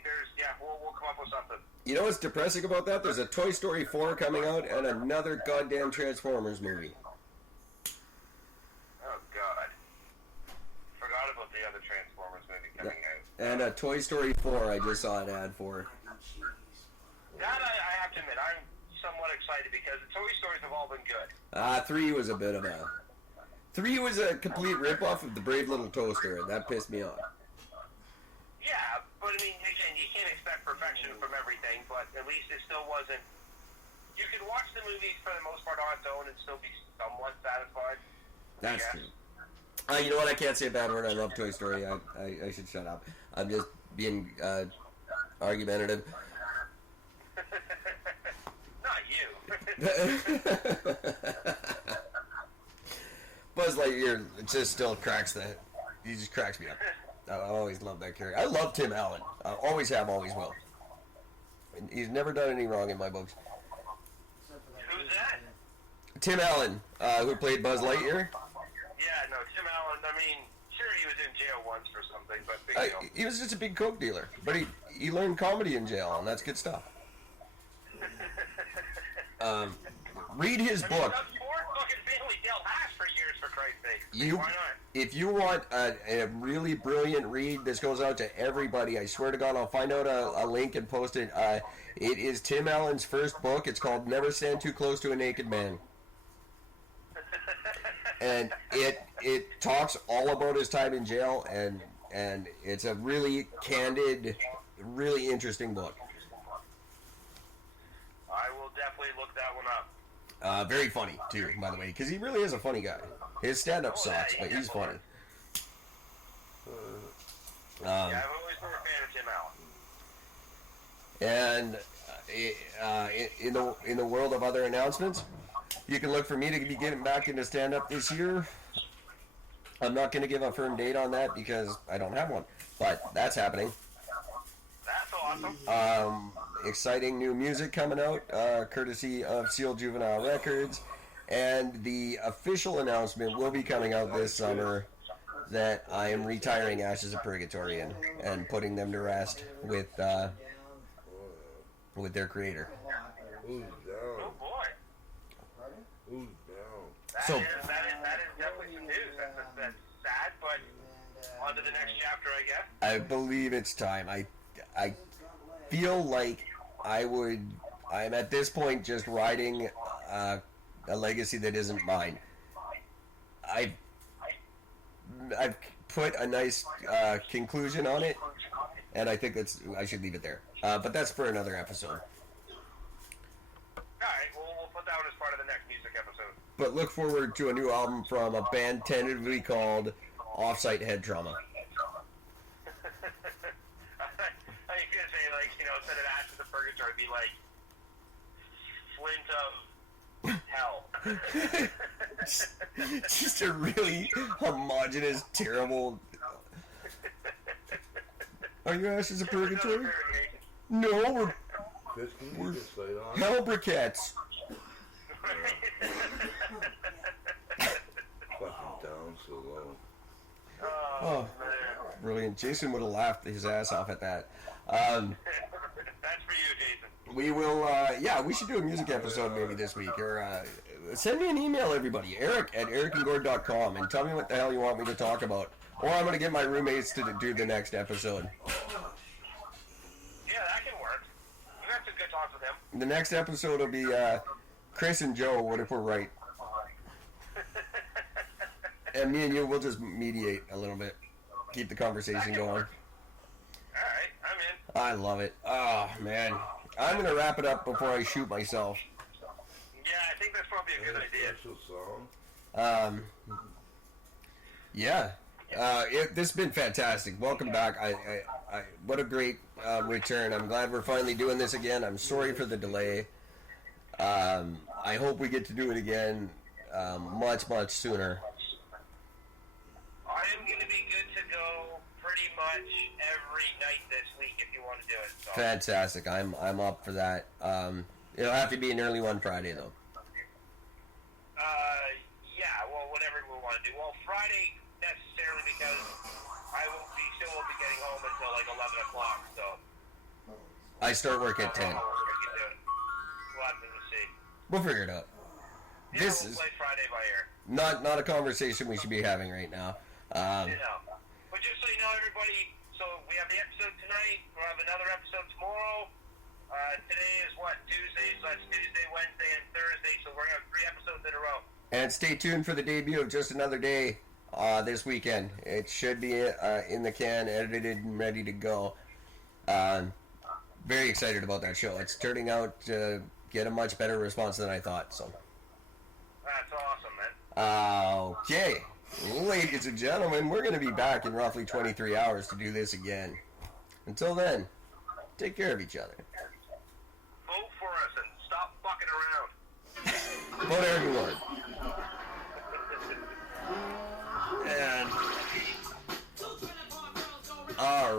there's, we'll come up with something. You know what's depressing about that? There's a Toy Story 4 coming out and another goddamn Transformers movie. Oh, God. Forgot about the other Transformers movie coming out. And a Toy Story 4 I just saw an ad for. That I have to admit, I'm somewhat excited because the Toy Stories have all been good. 3 was a bit of a... 3 was a complete ripoff of the Brave Little Toaster, and that pissed me off. Yeah, but I mean, again, you can't expect perfection from everything, but at least it still wasn't... You could watch the movies for the most part on its own and still be somewhat satisfied. That's true. You know what? I can't say a bad word. I love Toy Story. I should shut up. I'm just being argumentative. Not you. Buzz Lightyear just still cracks he just cracks me up. I always love that character. I love Tim Allen. I always have, always will. And he's never done any wrong in my books. Who's that? Tim Allen, who played Buzz Lightyear. Yeah, no, Tim Allen, I mean, sure he was in jail once for something, but big deal. He was just a big coke dealer. But he learned comedy in jail, and that's good stuff. Read his book. Four fucking family Dale Hash for years, for Christ's sake. Why not? If you want a really brilliant read, this goes out to everybody. I swear to God, I'll find out a link and post it. It is Tim Allen's first book. It's called Never Stand Too Close to a Naked Man. And it talks all about his time in jail, and it's a really candid, really interesting book. I will definitely look that one up. Very funny, too, by the way, because he really is a funny guy. His stand-up sucks, but he's funny. Yeah, I've always been a fan of Tim Allen. And in the world of other announcements, you can look for me to be getting back into stand-up this year. I'm not going to give a firm date on that because I don't have one, but that's happening. That's awesome. Exciting new music coming out, courtesy of Seal Juvenile Records, and the official announcement will be coming out this summer that I am retiring Ashes of Purgatory and putting them to rest with their creator. Who's down? Oh boy. Who's down? That So- is definitely some news. That's sad, but on to the next chapter, I guess. I believe it's time. I feel like I'm at this point just riding a legacy that isn't mine. I've put a nice conclusion on it, and I think I should leave it there. But that's for another episode. Alright, we'll put that one as part of the next music episode. But look forward to a new album from a band tentatively called Offsite Head Trauma. I was gonna say, like, instead of Ashes of Purgatory, it'd be like Flint of Hell. Just a really homogenous, terrible... Are you Ashes of Purgatory? No, we're This can you just say on? Hell Briquettes. Oh, brilliant. Jason would have laughed his ass off at that. That's for you, Jason. We will, we should do a music episode maybe this week. Or send me an email, everybody. Eric@ericandgord.com, and tell me what the hell you want me to talk about. Or I'm going to get my roommates to do the next episode. Yeah, that can work. You got some good talks with him. The next episode will be Chris and Joe, what if we're right? And me and you, we'll just mediate a little bit. Keep the conversation going. Alright, I'm in. I love it. Oh, man. I'm going to wrap it up before I shoot myself. Yeah, I think that's probably a good idea. Special song. This has been fantastic. Welcome back. What a great return. I'm glad we're finally doing this again. I'm sorry for the delay. I hope we get to do it again much, much sooner. I am going to be good to go pretty much every night this week if you want to do it. So. Fantastic. I'm up for that. It'll have to be an early one Friday, though. Yeah, well, whatever we want to do. Well, Friday necessarily because I still won't be getting home until like 11 o'clock, so. I start work at 10. We'll have to see. We'll figure it out. Yeah, This we'll is play Friday by ear. not a conversation we should be having right now. But just so you know, everybody, so we have the episode tonight. We'll have another episode tomorrow. Today is Tuesday, so that's Tuesday, Wednesday, and Thursday. So we're going to have 3 episodes in a row. And stay tuned for the debut of Just Another Day this weekend. It should be in the can, edited and ready to go. Very excited about that show. It's turning out to get a much better response than I thought. So. That's awesome, man. Okay, ladies and gentlemen, we're going to be back in roughly 23 hours to do this again. Until then, take care of each other. Vote for us and stop fucking around. Vote Eric and Gord.